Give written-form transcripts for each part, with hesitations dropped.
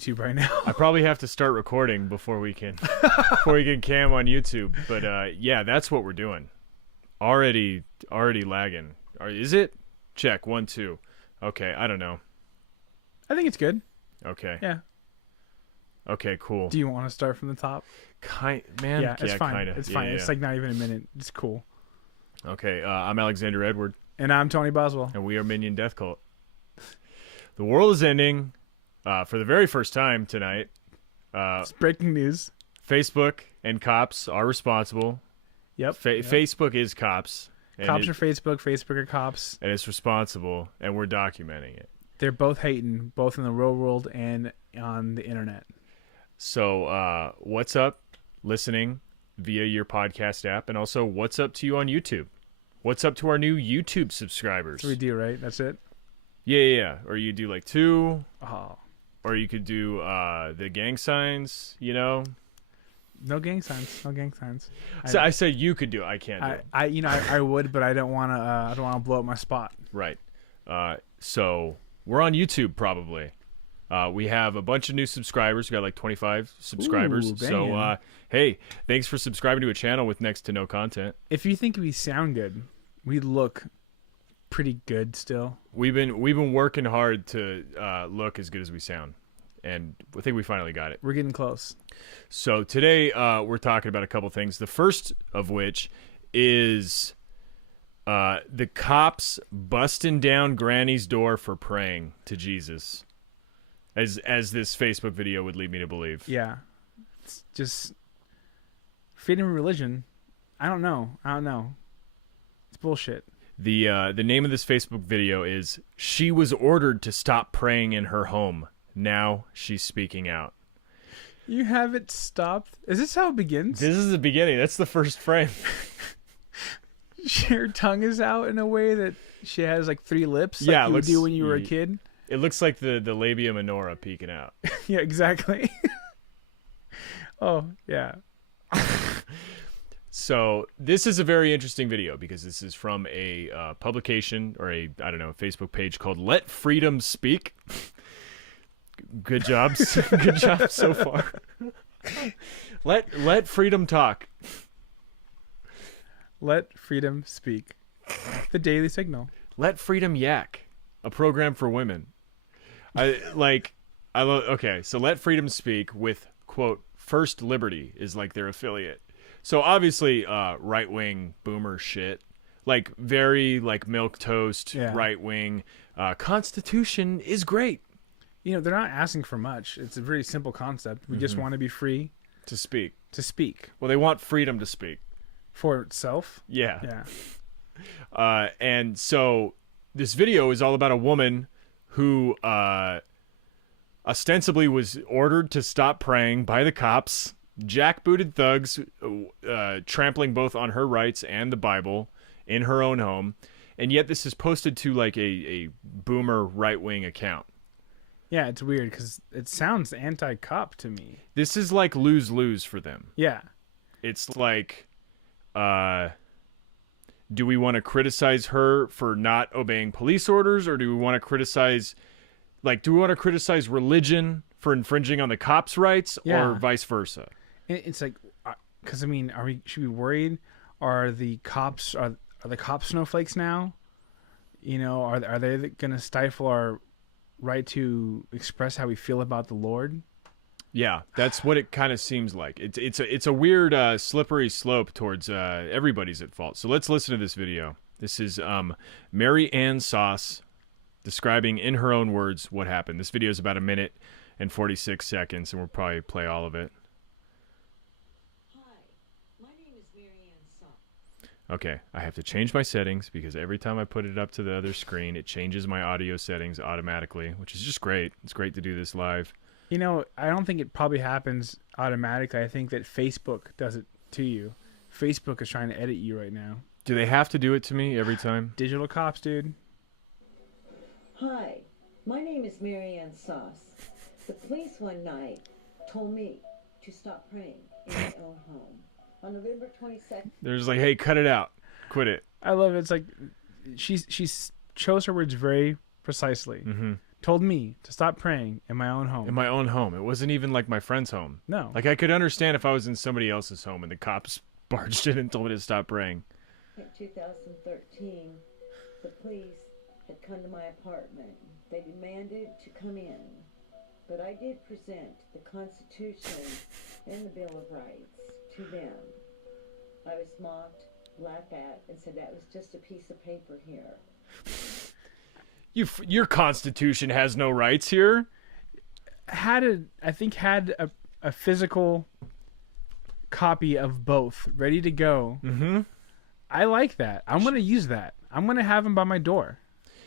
YouTube right now. I probably have to start recording before we can cam on YouTube. But yeah, that's what we're doing. Already lagging. Is it? Check 1 2. Okay, I don't know. I think it's good. Okay. Yeah. Okay, cool. Do you want to start from the top? Yeah, it's fine. Kinda. It's fine. Yeah. It's like not even a minute. It's cool. Okay, I'm Alexander Edward. And I'm Tony Boswell. And we are Minion Death Cult. The world is ending for the very first time tonight. It's breaking news. Facebook and cops are responsible. Yep. Facebook is cops. Cops are Facebook. Facebook are cops. And it's responsible, and we're documenting it. They're both hating, both in the real world and on the internet. So what's up listening via your podcast app, and also what's up to you on YouTube? What's up to our new YouTube subscribers? 3 do, right? That's it? Yeah. Or you do like 2. Oh. Or you could do the gang signs, you know? No gang signs. No gang signs. So I said you could do it. I can't do it. I would, but I don't want to. I don't want to blow up my spot. Right. So we're on YouTube probably. We have a bunch of new subscribers. We got like 25 subscribers. Ooh, so hey, thanks for subscribing to a channel with next to no content. If you think we sound good, we look pretty good still. We've been working hard to look as good as we sound. And I think we finally got it. We're getting close. So today we're talking about a couple things. The first of which is the cops busting down Granny's door for praying to Jesus, as this Facebook video would lead me to believe. Yeah, it's just freedom of religion. I don't know. It's bullshit. The name of this Facebook video is "She was ordered to stop praying in her home. Now she's speaking out." You have it stopped? Is this how it begins? This is the beginning. That's the first frame. Her tongue is out in a way that she has like 3 lips. Yeah, like you would do when you were a kid. It looks like the labia minora peeking out. Yeah, exactly. Oh, yeah. So this is a very interesting video because this is from a publication or a Facebook page called Let Freedom Speak. Good job. Good job so far. Let freedom talk. Let freedom speak. The Daily Signal. Let freedom yak. A program for women. Okay, so Let Freedom Speak with quote First Liberty is like their affiliate. So obviously right-wing boomer shit. Like very like milquetoast, right-wing. Constitution is great. You know, they're not asking for much. It's a very simple concept. We just want to be free to speak. To speak. Well, they want freedom to speak. For itself? Yeah. And so this video is all about a woman who ostensibly was ordered to stop praying by the cops, jackbooted thugs trampling both on her rights and the Bible in her own home. And yet this is posted to like a boomer right-wing account. Yeah, it's weird because it sounds anti-cop to me. This is like lose-lose for them. Yeah. It's like, do we want to criticize her for not obeying police orders, or do we want to criticize, religion for infringing on the cops' rights, or vice versa? It's like, because I mean, should we be worried? Are the cops snowflakes now? You know, are they going to stifle our right to express how we feel about the Lord? Yeah, that's what it kind of seems like. It's a weird slippery slope towards everybody's at fault. So let's listen to this video. This is Mary Ann Sauce describing in her own words what happened. This video is about 1 minute and 46 seconds, and we'll probably play all of it. Hi, my name is Mary Ann Sauce. Okay, I have to change my settings because every time I put it up to the other screen, it changes my audio settings automatically, which is just great. It's great to do this live. You know, I don't think it probably happens automatically. I think that Facebook does it to you. Facebook is trying to edit you right now. Do they have to do it to me every time? Digital cops, dude. Hi, my name is Mary Ann Sauce. The police one night told me to stop praying in my own home. On November 22nd... They're just like, hey, cut it out. Quit it. I love it. It's like she chose her words very precisely. Mm-hmm. told me to stop praying in my own home. In my own home. It wasn't even like my friend's home. No. Like I could understand if I was in somebody else's home and the cops barged in and told me to stop praying. In 2013, the police had come to my apartment. They demanded to come in, but I did present the Constitution and the Bill of Rights to them. I was mocked, laughed at, and said that was just a piece of paper here. Your Constitution has no rights here. I think had a physical copy of both ready to go. Mm-hmm. I like that. I'm gonna use that. I'm gonna have them by my door.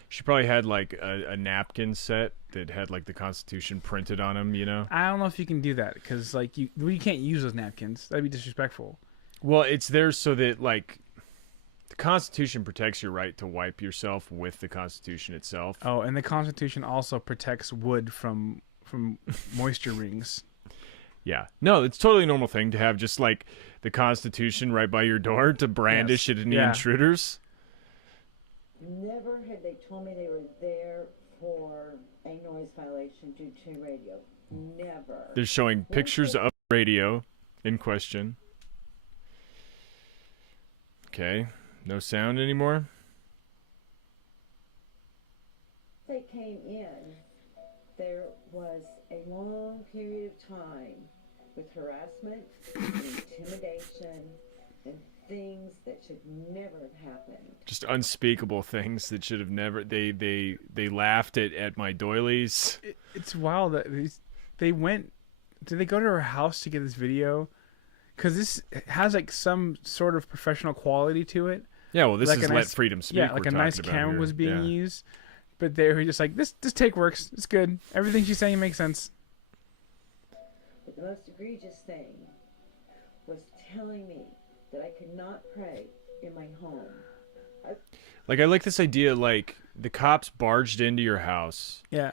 She probably had like a napkin set that had like the Constitution printed on them, you know? I don't know if you can do that because like you can't use those napkins. That'd be disrespectful. Well, it's there so that like the Constitution protects your right to wipe yourself with the Constitution itself. Oh, and the Constitution also protects wood from moisture rings. Yeah. No, it's totally a normal thing to have just like the Constitution right by your door to brandish Yes. at any Yeah. intruders. Never had they told me they were there for a noise violation due to radio. Never. They're showing pictures of radio in question. Okay. No sound anymore? They came in, there was a long period of time with harassment, intimidation, and things that should never have happened. Just unspeakable things that should have never. They laughed at my doilies. It's wild that they went. Did they go to her house to get this video? Because this has like some sort of professional quality to it. Yeah, well, this Like is a let nice- freedom speak. Yeah, like we're a nice talking about camera here. was being Yeah. used, but they were just like, this take works. It's good. Everything she's saying makes sense. But the most egregious thing was telling me that I could not pray in my home. Like, I like this idea. Like, the cops barged into your house Yeah.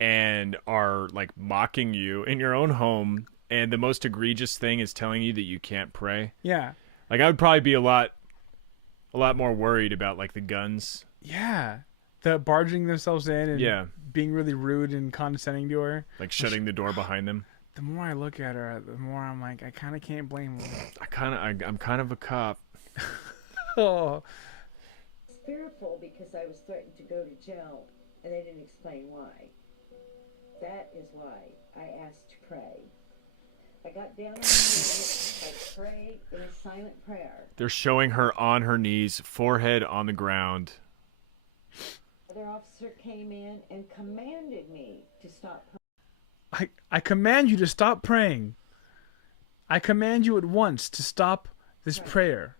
and are like mocking you in your own home, and the most egregious thing is telling you that you can't pray. Yeah. Like, I would probably be a lot more worried about like the guns. Yeah. The barging themselves in and Yeah. being really rude and condescending to her. Like shutting the door behind them. The more I look at her, the more I'm like, I kind of can't blame her. I'm kind of a cop. Oh. Fearful because I was threatened to go to jail, and they didn't explain why. That is why I asked to pray. I got down on my knees, I prayed in a silent prayer. They're showing her on her knees, forehead on the ground. Another officer came in and commanded me to stop praying. I command you to stop praying. I command you at once to stop this prayer.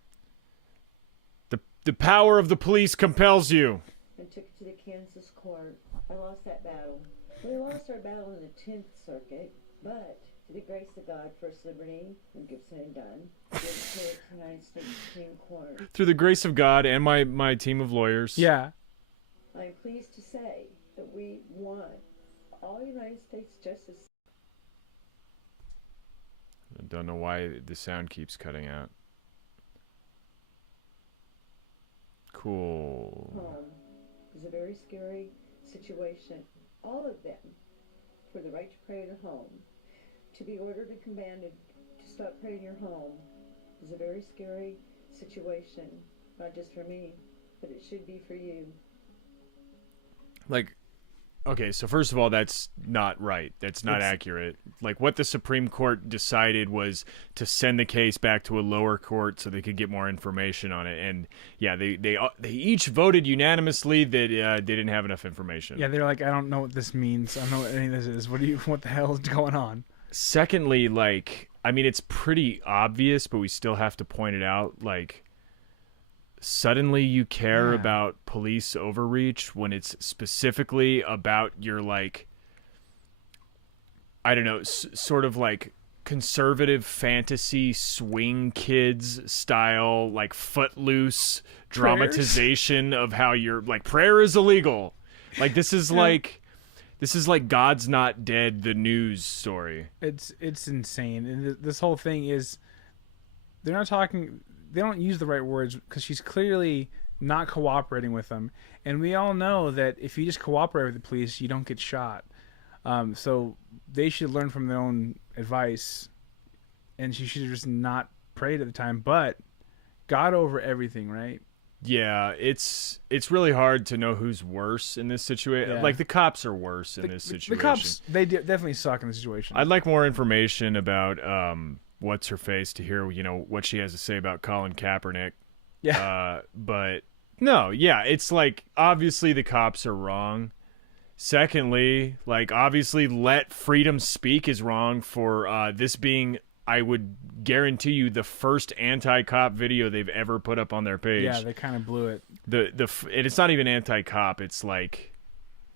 The power of the police compels you. And took it to the Kansas court. I lost that battle. We lost our battle in the 10th Circuit, but to the grace of God, First Liberty, and Gibson and Dunn, we cleared to the United States Supreme Court. Through the grace of God and my team of lawyers. Yeah. I am pleased to say that we won all United States justice I don't know why the sound keeps cutting out. Cool. home. It was a very scary situation. All of them, for the right to pray in a home, to be ordered and commanded to stop praying in your home, is a very scary situation. Not just for me, but it should be for you. Like, okay, so first of all, that's not right. That's not accurate. Like, what the Supreme Court decided was to send the case back to a lower court so they could get more information on it. And yeah, they each voted unanimously that they didn't have enough information. Yeah, they're like, I don't know what this means. I don't know what any of this is. What the hell is going on? Secondly, like, I mean, it's pretty obvious, but we still have to point it out. Like, suddenly you care Yeah. about police overreach when it's specifically about your, like, I don't know, sort of like conservative fantasy swing kids style, like footloose dramatization of how you're like, prayer is illegal. Like, this is like God's Not Dead, the news story. It's insane. And this whole thing is, they're not talking. They don't use the right words because she's clearly not cooperating with them. And we all know that if you just cooperate with the police, you don't get shot. So they should learn from their own advice, and she should just not prayed at the time. But God over everything, right? Yeah, it's really hard to know who's worse in this situation. Yeah. Like the cops are worse in this situation. The cops, they definitely suck in the situation. I'd like more information about what's her face to hear what she has to say about Colin Kaepernick. Yeah. But no, yeah, it's like obviously the cops are wrong. Secondly, like obviously let freedom speak is wrong for this being, I would guarantee you, the first anti-cop video they've ever put up on their page. Yeah, they kind of blew it. And it's not even anti-cop. It's like,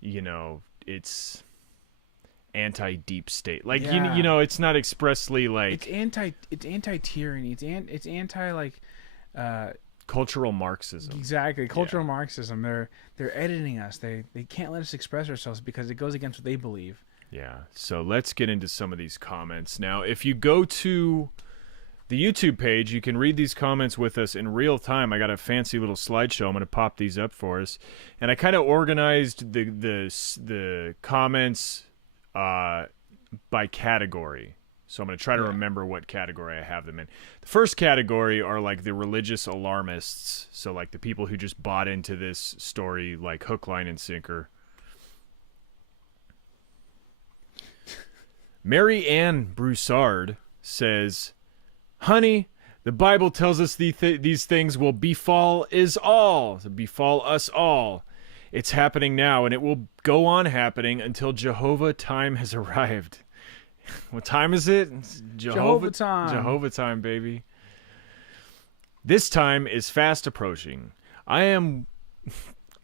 it's anti-deep state. Like Yeah. it's not expressly like It's anti-tyranny. It's anti like cultural Marxism. exactly cultural Marxism. They're editing us. They can't let us express ourselves because it goes against what they believe. Yeah. So let's get into some of these comments now. If you go to the YouTube page, you can read these comments with us in real time. I got a fancy little slideshow. I'm going to pop these up for us, and I kind of organized the comments by category. So I'm going to try to remember what category I have them in. The first category are like the religious alarmists. So like the people who just bought into this story like hook, line, and sinker. Mary Ann Broussard says, "Honey, the Bible tells us these things will befall us all. It's happening now, and it will go on happening until Jehovah time has arrived." What time is it? It's Jehovah time. Jehovah time, baby. "This time is fast approaching. I am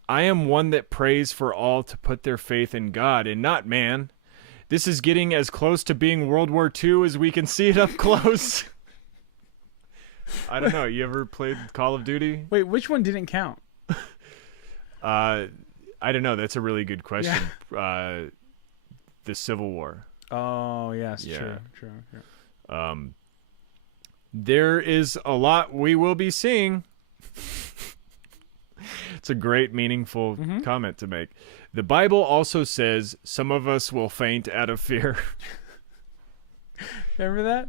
one that prays for all to put their faith in God and not man. This is getting as close to being World War II as we can see it up close." I don't know. You ever played Call of Duty? Wait, which one didn't count? I don't know. That's a really good question. The Civil War. Oh, yes, Yeah. true. There is a lot we will be seeing. It's a great, meaningful comment to make. "The Bible also says some of us will faint out of fear." Remember that?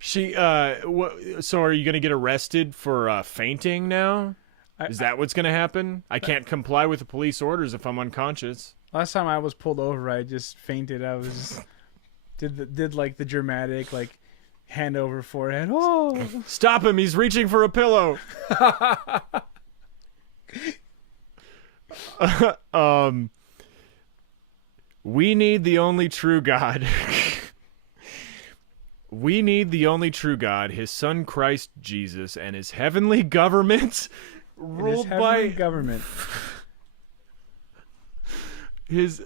So are you going to get arrested for fainting now? Is that what's going to happen? I can't comply with the police orders if I'm unconscious. Last time I was pulled over, I just fainted. I was just, did like the dramatic like hand over forehead. Oh, Stop him! He's reaching for a pillow. We need the only true God. We need the only true God, his son Christ Jesus, and his heavenly government ruled by government. his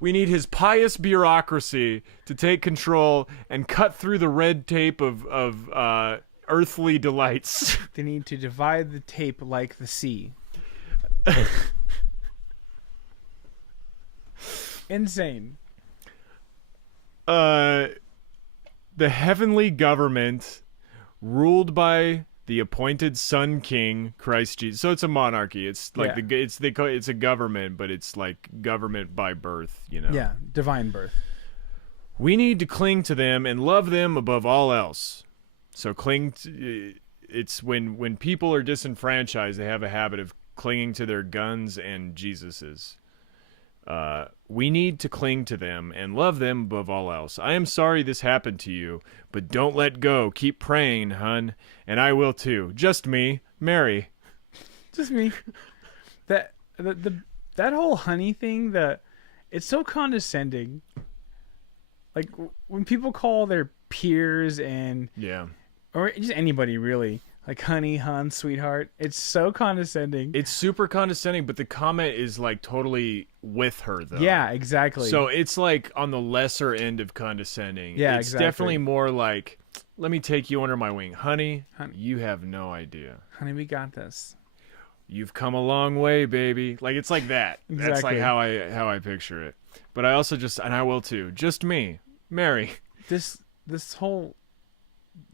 We need his pious bureaucracy to take control and cut through the red tape of earthly delights. They need to divide the tape like the sea. Insane. The heavenly government ruled by the appointed Son King Christ Jesus. So it's a monarchy. It's like it's a government, but it's like government by birth. Yeah, divine birth. We need to cling to them and love them above all else. So it's when people are disenfranchised, they have a habit of clinging to their guns and Jesus's. We need to cling to them and love them above all else. I am sorry this happened to you, but don't let go. Keep praying, hun, and I will too. Just me, Mary. Just me. That whole honey thing, it's so condescending. Like when people call their peers or just anybody really, like honey, hun, sweetheart, it's so condescending. It's super condescending, but the comment is like totally with her though. Yeah, exactly. So it's like on the lesser end of condescending. Yeah, it's exactly. definitely more like, let me take you under my wing. Honey, you have no idea. Honey, we got this. You've come a long way, baby. Like it's like that. Exactly. That's like how I picture it. But I also and I will too. Just me, Mary. This whole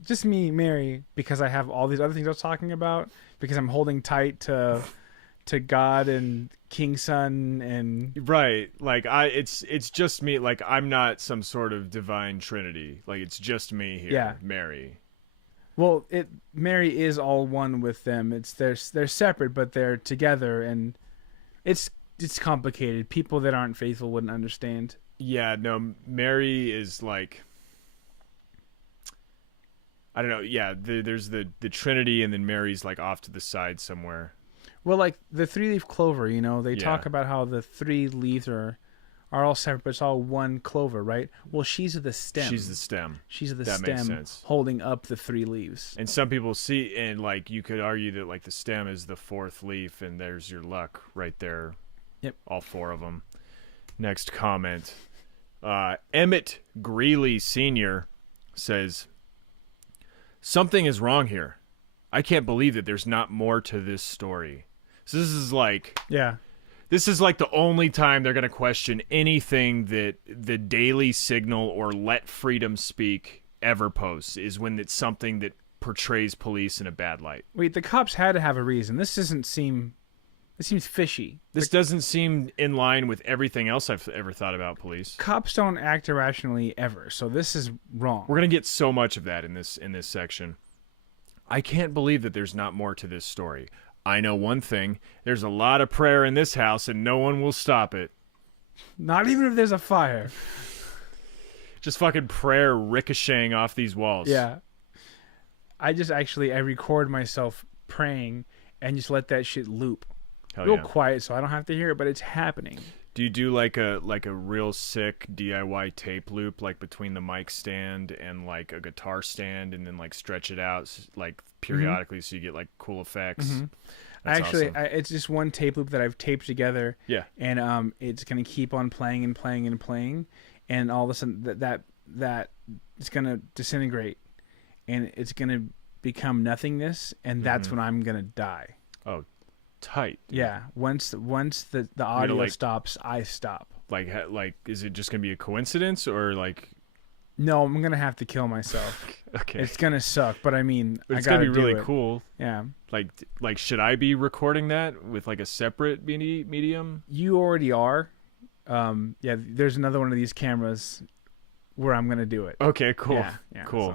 just me, Mary, because I have all these other things I was talking about, because I'm holding tight to God and King Son and Right. Like it's just me. Like I'm not some sort of divine trinity. Like it's just me here. Yeah. Mary. well, Mary is all one with them. It's they're separate, but they're together, and it's complicated. People that aren't faithful wouldn't understand. Yeah, no, Mary is like, I don't know. Yeah, there's the Trinity, and then Mary's like off to the side somewhere. Well, like the 3-leaf clover, they Yeah. talk about how the 3 leaves are all separate, but it's all one clover, right? Well, she's the stem. She's the stem. She's the That makes stem sense. holding up the 3 leaves. And some people see, and like you could argue that like the stem is the 4th leaf, and there's your luck right there. Yep. All 4 of them. Next comment. Emmett Greeley Sr. says, "Something is wrong here. I can't believe that there's not more to this story." So this is like the only time they're going to question anything that the Daily Signal or Let Freedom Speak ever posts, is when it's something that portrays police in a bad light. Wait, the cops had to have a reason. This seems fishy. This doesn't seem in line with everything else I've ever thought about police. Cops don't act irrationally ever, so this is wrong. We're going to get so much of that in this section. I can't believe that there's not more to this story. I know one thing. There's a lot of prayer in this house, and no one will stop it. Not even if there's a fire. Just fucking prayer ricocheting off these walls. Yeah. I record myself praying and just let that shit loop. Hell Real yeah. quiet so I don't have to hear it, but it's happening. Do you do like a real sick DIY tape loop, like between the mic stand and like a guitar stand, and then like stretch it out like periodically so you get like cool effects? Mm-hmm. That's awesome. It's just one tape loop that I've taped together. Yeah. And it's gonna keep on playing and playing and playing, and all of a sudden that it's gonna disintegrate, and it's gonna become nothingness, and that's when I'm gonna die. Oh, tight. Dude. Yeah. Once the audio like- stops, I stop. Like is it just gonna be a coincidence, or like? No, I'm gonna have to kill myself. Okay. It's gonna suck, but I mean, But it's I gotta gonna be really do it. cool. Yeah. Like should I be recording that with like a separate medium? You already are. Yeah. There's another one of these cameras where I'm gonna do it. Okay, cool. Yeah. Cool.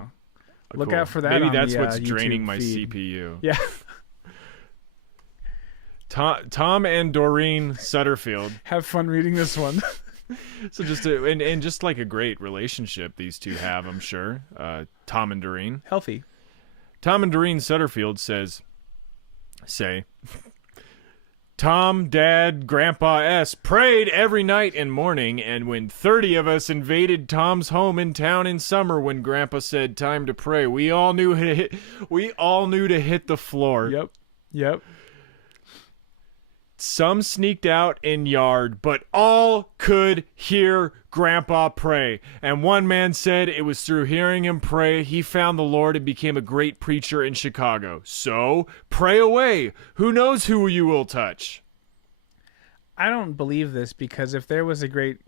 so look Cool. out for that. Maybe on that's the, what's YouTube draining my feed. CPU. Yeah. Tom and Doreen Sutterfield. Have fun reading this one. So and just like a great relationship these two have, I'm sure. Tom and Doreen. Healthy. Tom and Doreen Sutterfield say, Tom, Dad, Grandpa S prayed every night and morning, and when 30 of us invaded Tom's home in town in summer, when Grandpa said time to pray, we all knew to hit the floor. Yep. Some sneaked out in yard, but all could hear Grandpa pray. And one man said it was through hearing him pray he found the Lord and became a great preacher in Chicago. So, pray away. Who knows who you will touch? I don't believe this, because if there was a great,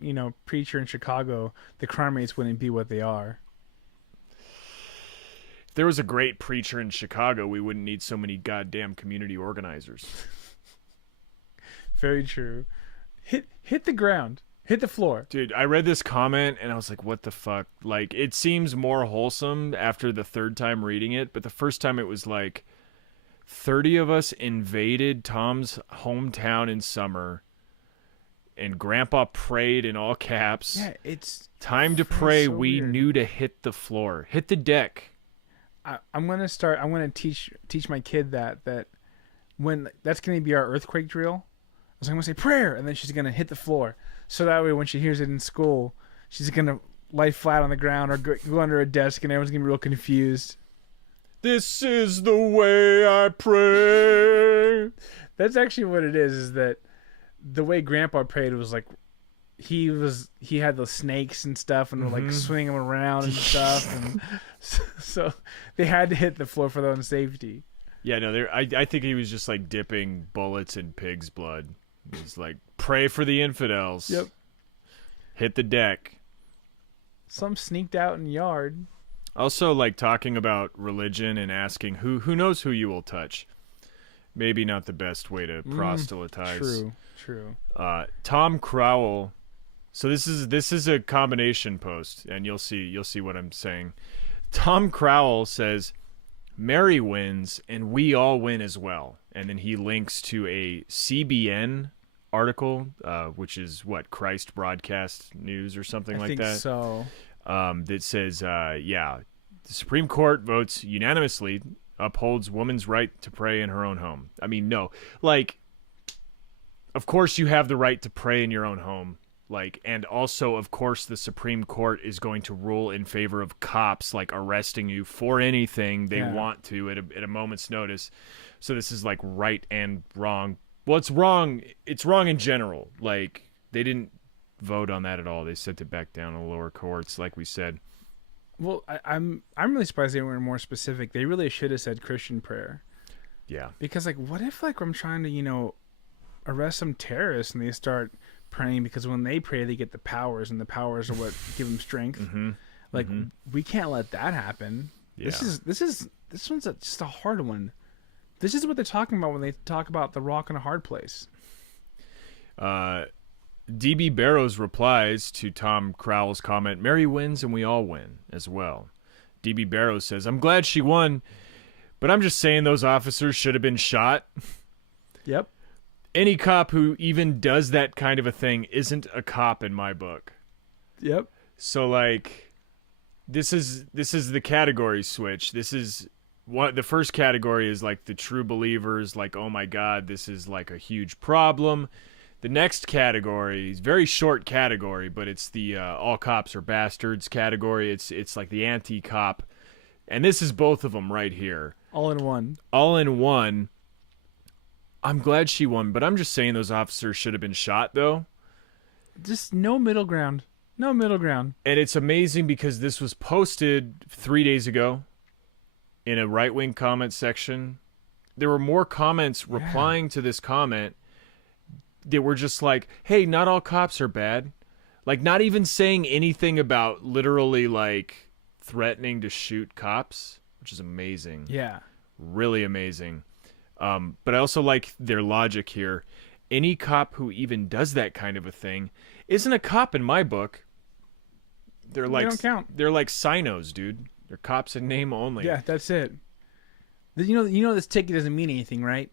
preacher in Chicago, the crime rates wouldn't be what they are. If there was a great preacher in Chicago, we wouldn't need so many goddamn community organizers. Very true. Hit the ground. Hit the floor. Dude, I read this comment and I was like, what the fuck? Like, it seems more wholesome after the third time reading it, but the first time it was like 30 of us invaded Tom's hometown in summer, and Grandpa prayed in all caps. Yeah, it's Time to pray, so we weird. knew to hit the floor. Hit the deck. I'm gonna teach my kid that when that's gonna be our earthquake drill. I'm gonna say prayer, and then she's gonna hit the floor. So that way, when she hears it in school, she's gonna lie flat on the ground or go under a desk, and everyone's gonna be real confused. This is the way I pray. That's actually what it is. Is that the way Grandpa prayed was like he had the snakes and stuff, and like swinging them around and stuff, and so they had to hit the floor for their own safety. Yeah, no, I think he was just like dipping bullets in pig's blood. He's like, pray for the infidels. Yep. Hit the deck. Some sneaked out in the yard. Also, like talking about religion and asking who knows who you will touch. Maybe not the best way to proselytize. True. Tom Crowell. So this is a combination post, and you'll see what I'm saying. Tom Crowell says, "Mary wins, and we all win as well." And then he links to a CBN article, which is what, Christ Broadcast News or something I like think that. so. That says, the Supreme Court votes unanimously upholds woman's right to pray in her own home. I mean, no, like, of course you have the right to pray in your own home. Like, and also, of course, the Supreme Court is going to rule in favor of cops, like, arresting you for anything they want to at a moment's notice. So this is, like, right and wrong. Well, it's wrong. It's wrong in general. Like, they didn't vote on that at all. They sent it back down to the lower courts, like we said. Well, I'm really surprised they weren't more specific. They really should have said Christian prayer. Yeah. Because, like, what if, like, I'm trying to, arrest some terrorists and they start praying, because when they pray they get the powers, and the powers are what give them strength. Like, we can't let that happen. Yeah. This one's just a hard one. This is what they're talking about when they talk about the rock in a hard place. DB Barrows replies to Tom Crowell's comment, "Mary wins and we all win," as well. DB Barrows says, "I'm glad she won, but I'm just saying those officers should have been shot." Yep. Any cop who even does that kind of a thing isn't a cop in my book. Yep. So, like, this is the category switch. This is what the first category is, like, the true believers, like, oh my God, this is like a huge problem. The next category is very short category, but it's the all cops are bastards category. It's like the anti-cop, and this is both of them right here. All in one. All in one. I'm glad she won, but I'm just saying those officers should have been shot, though. Just no middle ground. No middle ground. And it's amazing because this was posted 3 days ago in a right-wing comment section. There were more comments replying to this comment that were just like, hey, not all cops are bad. Like, not even saying anything about literally, like, threatening to shoot cops, which is amazing. Yeah. Really amazing. But I also like their logic here. Any cop who even does that kind of a thing isn't a cop in my book. They don't count. They're like sinos, dude. They're cops in name only. Yeah, that's it. You know this ticket doesn't mean anything, right?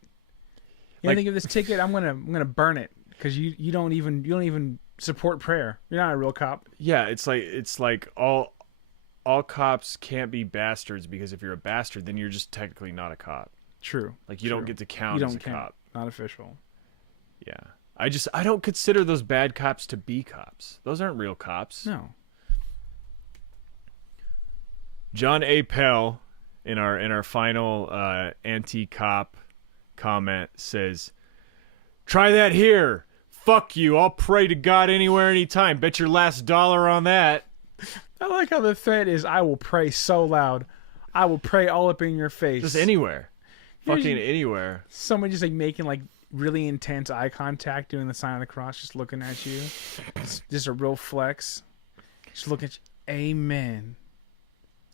You think of this ticket, I'm gonna burn it because you don't even support prayer. You're not a real cop. Yeah, it's like all cops can't be bastards, because if you're a bastard, then you're just technically not a cop. True. Like, you don't get to count as a cop. Not official. Yeah. I don't consider those bad cops to be cops. Those aren't real cops. No. John A. Pell, in our final anti-cop comment, says, "Try that here. Fuck you. I'll pray to God anywhere, anytime. Bet your last dollar on that." I like how the threat is, I will pray so loud. I will pray all up in your face. Just anywhere. Here's Fucking anywhere. Someone just like making like really intense eye contact, doing the sign of the cross, just looking at you. It's just a real flex. Just looking at you. Amen.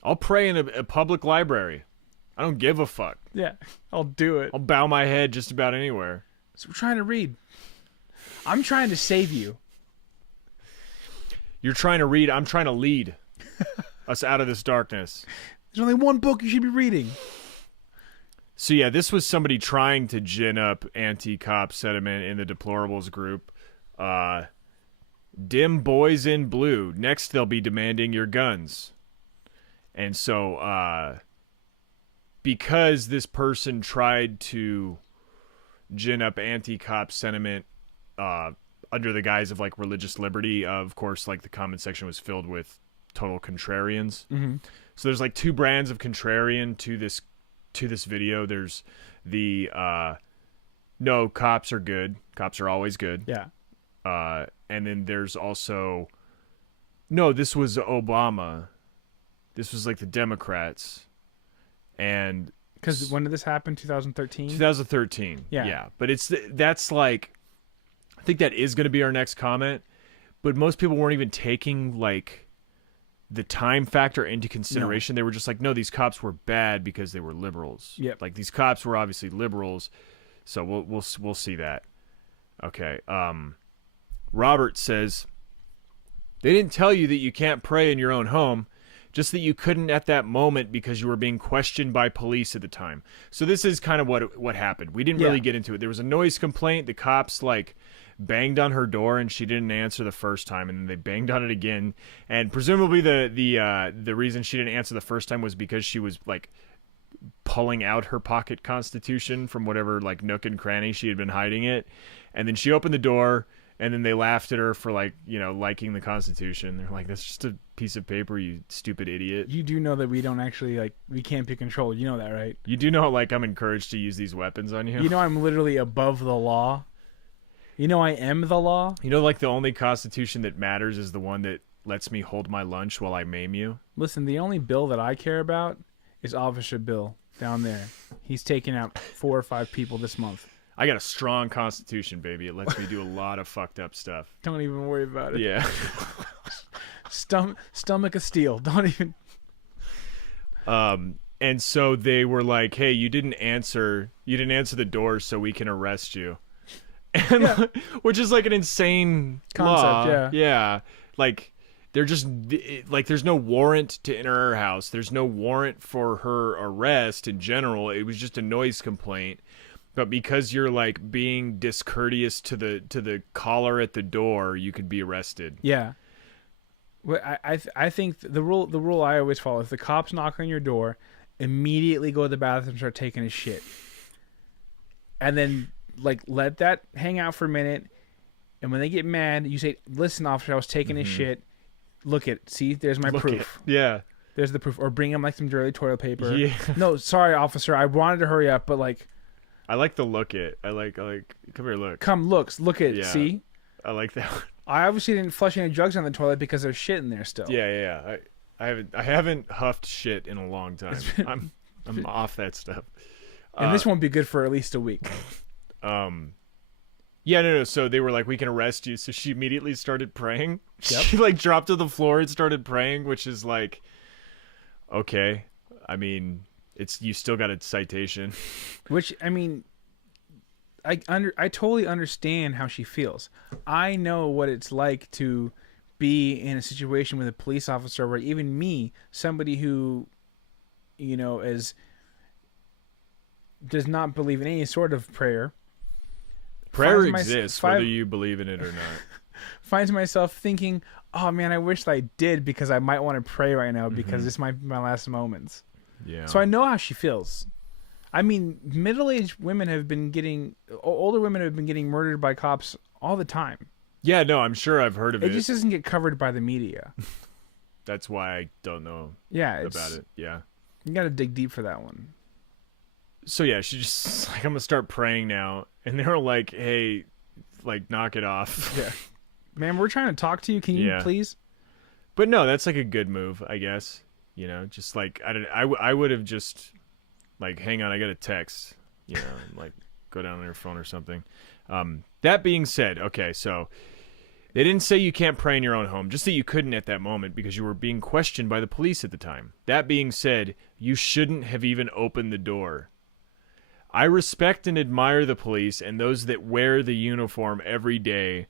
I'll pray in a public library. I don't give a fuck. Yeah, I'll do it. I'll bow my head just about anywhere. So we're trying to read. I'm trying to save you. You're trying to read. I'm trying to lead us out of this darkness. There's only one book you should be reading. So yeah, this was somebody trying to gin up anti-cop sentiment in the deplorables group. Dim boys in blue. Next, they'll be demanding your guns. And so, because this person tried to gin up anti-cop sentiment under the guise of like religious liberty, of course, like the comment section was filled with total contrarians. Mm-hmm. So there's like two brands of contrarian to this video. There's the no, cops are good. Cops are always good. Yeah. And then there's also, no, this was Obama. This was like the Democrats. And because when did this happen? 2013? 2013. Yeah. But that's like, I think that is going to be our next comment. But most people weren't even taking like the time factor into consideration. They were just like, no, these cops were bad because they were liberals. Yep. Like these cops were obviously liberals. So we'll see that. Okay. Robert says, they didn't tell you that you can't pray in your own home, just that you couldn't at that moment because you were being questioned by police at the time. So this is kind of what happened. We didn't really get into it. There was a noise complaint. The cops like banged on her door and she didn't answer the first time, and then they banged on it again. And presumably the reason she didn't answer the first time was because she was like pulling out her pocket Constitution from whatever like nook and cranny she had been hiding it. And then she opened the door, and then they laughed at her for like, liking the Constitution. They're like, that's just a piece of paper, you stupid idiot. You do know that we don't actually we can't be controlled. You know that, right? You do know like I'm encouraged to use these weapons on you. You know I'm literally above the law. You know I am the law. You know, like the only Constitution that matters is the one that lets me hold my lunch while I maim you. Listen, the only bill that I care about is Officer Bill down there. He's taken out 4 or 5 people this month. I got a strong Constitution, baby. It lets me do a lot of fucked up stuff. Don't even worry about it. Yeah. Stomach of steel. Don't even. And so they were like, "Hey, you didn't answer the door, so we can arrest you." And which is like an insane concept. law. Yeah. Like they're just like, there's no warrant to enter her house. There's no warrant for her arrest in general. It was just a noise complaint. But because you're like being discourteous to the caller at the door, you could be arrested. Yeah. Well, I think the rule I always follow: if the cops knock on your door, immediately go to the bathroom and start taking a shit, and then like let that hang out for a minute, and when they get mad, you say, "Listen, officer, I was taking a shit. Look see, there's my proof. Yeah, there's the proof." Or bring them like some dirty toilet paper. Yeah. No, sorry, officer, I wanted to hurry up, but like. I like the look it. I like. Come here, look. Come look it. Yeah. See. I like that one. I obviously didn't flush any drugs down the toilet because there's shit in there still. Yeah. I haven't huffed shit in a long time. I'm off that stuff. And this won't be good for at least a week. Yeah, no. So they were like, we can arrest you. So she immediately started praying. Yep. She like dropped to the floor and started praying, which is like, okay. I mean, you still got a citation. Which, I mean, I totally understand how she feels. I know what it's like to be in a situation with a police officer where even me, somebody who, does not believe in any sort of prayer. Prayer exists, whether you believe in it or not. Finds myself thinking, oh man, I wish I did because I might want to pray right now because this might be my last moments. Yeah. So I know how she feels. I mean, older women have been getting murdered by cops all the time. Yeah, no, I'm sure I've heard of it. It just doesn't get covered by the media. That's why I don't know about it. Yeah. You got to dig deep for that one. So yeah, she just like, I'm going to start praying now. And they were like, hey, like, knock it off. Yeah. Man, we're trying to talk to you. Can you please? But no, that's like a good move, I guess. Just like, I would have just like, hang on, I got a text, and like go down on your phone or something. That being said, okay, so they didn't say you can't pray in your own home, just that you couldn't at that moment because you were being questioned by the police at the time. That being said, you shouldn't have even opened the door. I respect and admire the police and those that wear the uniform every day,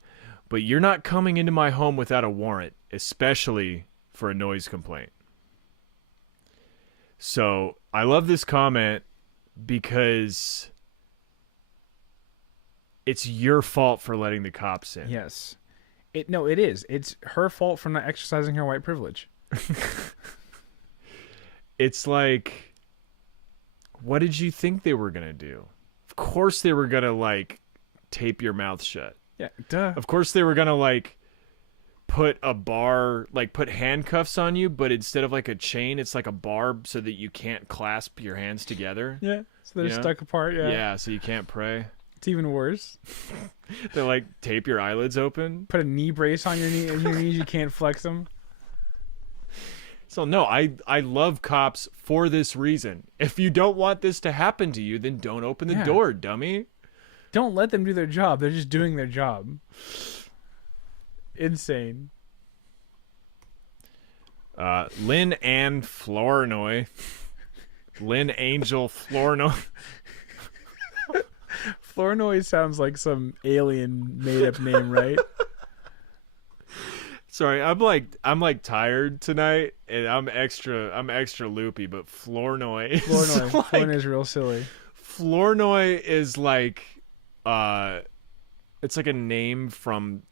but you're not coming into my home without a warrant, especially for a noise complaint. So I love this comment because it's your fault for letting the cops in. Yes. It is. It's her fault for not exercising her white privilege. It's like, what did you think they were going to do? Of course they were going to like tape your mouth shut. Yeah, duh. Of course they were going to like put handcuffs on you, but instead of like a chain, it's like a bar so that you can't clasp your hands together. Yeah, so they're stuck apart. Yeah, so you can't pray. It's even worse. They like tape your eyelids open. Put a knee brace on your knees. You can't flex them. So no, I love cops for this reason. If you don't want this to happen to you, then don't open the door, dummy. Don't let them do their job. They're just doing their job. Insane. Lynn Ann Flournoy. Lynn Angel Flournoy. Flournoy sounds like some alien made up name, right? Sorry, I'm like tired tonight, and I'm extra loopy. But Flournoy is Flournoy. like, Flournoy is real silly. Flournoy is like, it's like a name from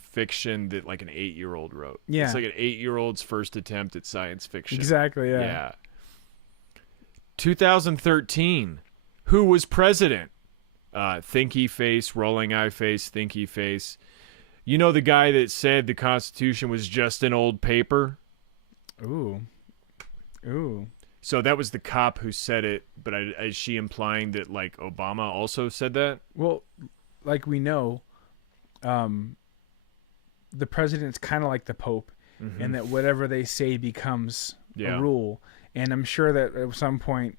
fiction that like an 8-year-old wrote. Yeah. It's like an 8-year-old's first attempt at science fiction. Exactly. Yeah. Yeah. 2013. Who was president? Thinky face, rolling eye face, thinky face. You know the guy that said the Constitution was just an old paper? Ooh. So that was the cop who said it, but is she implying that like Obama also said that? Well, like we know, the president's kind of like the Pope, and that whatever they say becomes a rule. And I'm sure that at some point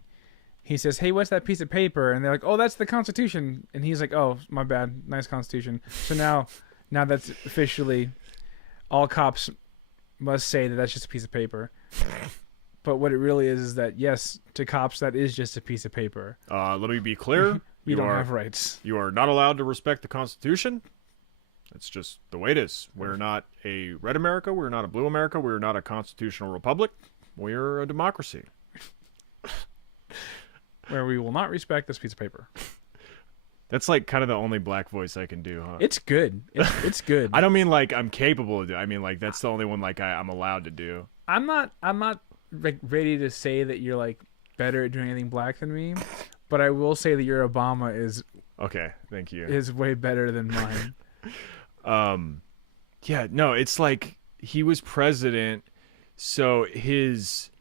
he says, "Hey, what's that piece of paper?" And they're like, "Oh, that's the Constitution." And he's like, "Oh, my bad. Nice Constitution." So now that's officially all cops must say that that's just a piece of paper. But what it really is that, yes, to cops, that is just a piece of paper. Let me be clear. We don't have rights. You are not allowed to respect the Constitution. That's just the way it is. We're not a red America. We're not a blue America. We're not a constitutional republic. We're a democracy. Where we will not respect this piece of paper. That's like kind of the only black voice I can do, huh? It's good. It's good. I don't mean like I'm capable of doing. I mean like that's the only one like I'm allowed to do. I'm not like ready to say that you're like better at doing anything black than me, but I will say that your Obama is Okay, thank you. is way better than mine. Yeah, no, it's like he was president, so his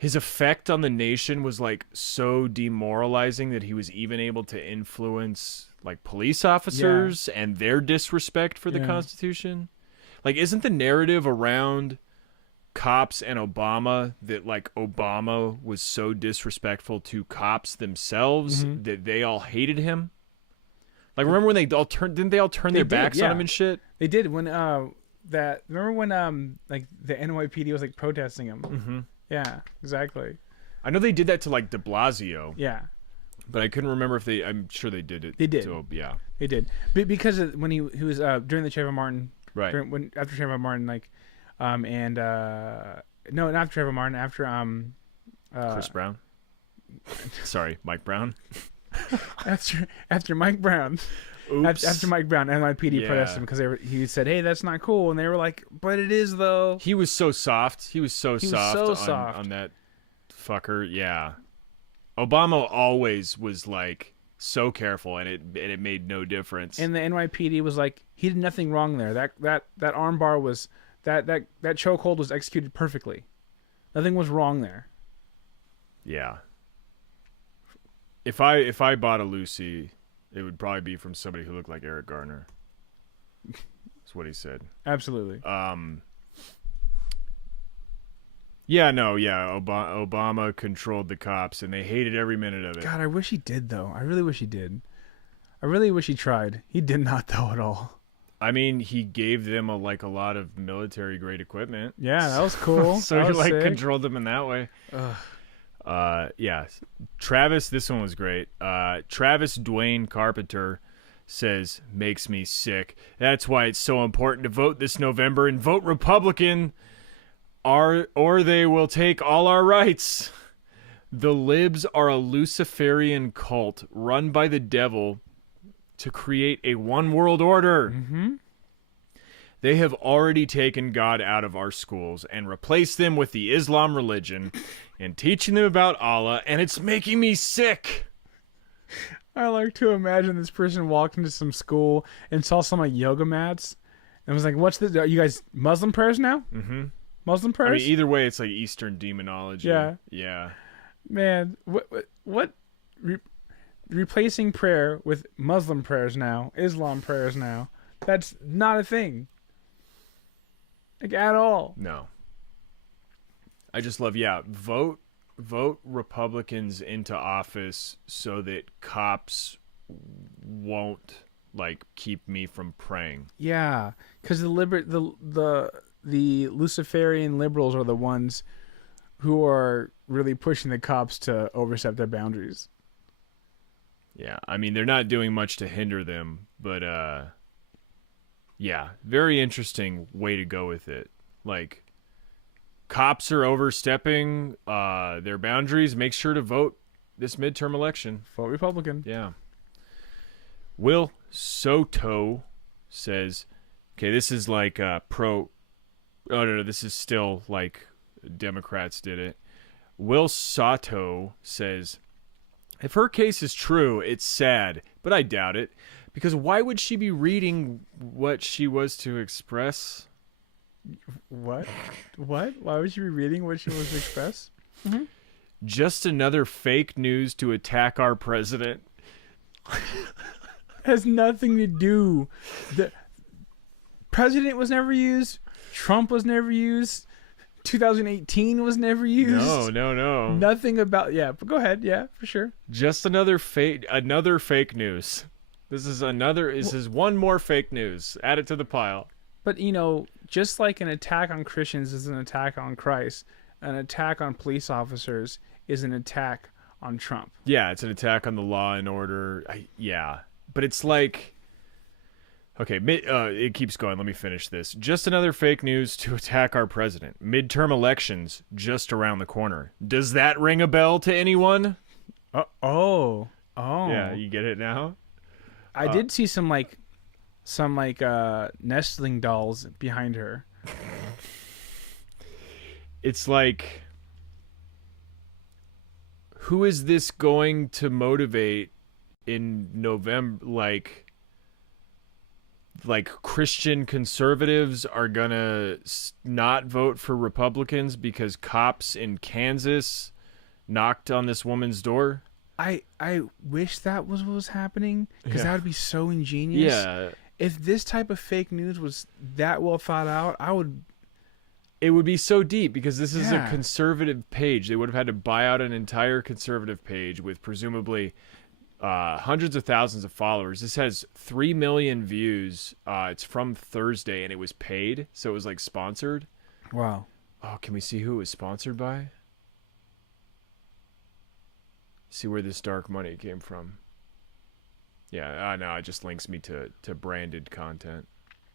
effect on the nation was like so demoralizing that he was even able to influence like police officers and their disrespect for the Constitution. Like, isn't the narrative around cops and Obama that like Obama was so disrespectful to cops themselves that they all hated him? Like, remember when didn't they all turn their backs on him and shit? They did when remember when like the NYPD was like protesting him. Mm-hmm. Yeah, exactly. I know they did that to like De Blasio. Yeah, but I couldn't remember if I'm sure they did it. They did. Yeah, they did. Because when he was during the Trayvon Martin, right? After Trayvon Martin, like, and no, not after Trayvon Martin. After Chris Brown. Sorry, Mike Brown. after Mike Brown. Oops. After Mike Brown, NYPD protested him because he said, "Hey, that's not cool," and they were like, "But it is, though." He was so soft. He was so soft on that fucker. Yeah, Obama always was like so careful, and it made no difference. And the NYPD was like, he did nothing wrong there. That armbar was that chokehold was executed perfectly. Nothing was wrong there. Yeah. If I bought a Lucy, it would probably be from somebody who looked like Eric Garner. That's what he said. Absolutely. Obama controlled the cops, and they hated every minute of it. God, I wish he did, though. I really wish he did. I really wish he tried. He did not, though, at all. I mean, he gave them a lot of military-grade equipment. Yeah, that was cool. So he controlled them in that way. Ugh. Yeah. Travis, this one was great. Travis Dwayne Carpenter says, "Makes me sick. That's why it's so important to vote this November and vote Republican, or they will take all our rights. The libs are a Luciferian cult run by the devil to create a one world order. Mm-hmm. They have already taken God out of our schools and replaced them with the Islam religion and teaching them about Allah, and it's making me sick." I like to imagine this person walked into some school and saw some like yoga mats and was like, "What's this? Are you guys Muslim prayers now?" Mm-hmm. Muslim prayers? I mean, either way, it's like Eastern demonology. Yeah. Yeah. Man, what replacing prayer with Muslim prayers now, Islam prayers now, that's not a thing. Like, at all. No. I just love, vote Republicans into office so that cops won't like keep me from praying. Yeah, because the the Luciferian liberals are the ones who are really pushing the cops to overstep their boundaries. Yeah, I mean, they're not doing much to hinder them, but yeah, very interesting way to go with it. Like, cops are overstepping their boundaries. Make sure to vote this midterm election. Vote Republican. Yeah. Will Soto says, okay, this is like pro. Oh, no, this is still like Democrats did it. Will Soto says, if her case is true, it's sad, but I doubt it. Because why would she be reading what she was to express? What? What? Why would you be reading what she was to express? Just another fake news to attack our president. Has nothing to do. The president was never used. Trump was never used. 2018 was never used. No. Nothing about but go ahead. Yeah, for sure. Just another fake news. This is one more fake news. Add it to the pile. But just like an attack on Christians is an attack on Christ, an attack on police officers is an attack on Trump. Yeah, it's an attack on the law and order. But it's like, okay, it keeps going. Let me finish this. Just another fake news to attack our president. Midterm elections just around the corner. Does that ring a bell to anyone? Oh. Yeah, you get it now? I did see some nestling dolls behind her. It's like, who is this going to motivate in November? Like Christian conservatives are gonna not vote for Republicans because cops in Kansas knocked on this woman's door. I wish that was what was happening, because that would be so ingenious. Yeah. If this type of fake news was that well thought out, it would be so deep, because this is a Yeah. conservative page. They would have had to buy out an entire conservative page with presumably hundreds of thousands of followers. This has 3 million views. It's from Thursday, and it was paid, so it was like sponsored. Wow. Oh, can we see who it was sponsored by? See where this dark money came from. Yeah, no, it just links me to branded content,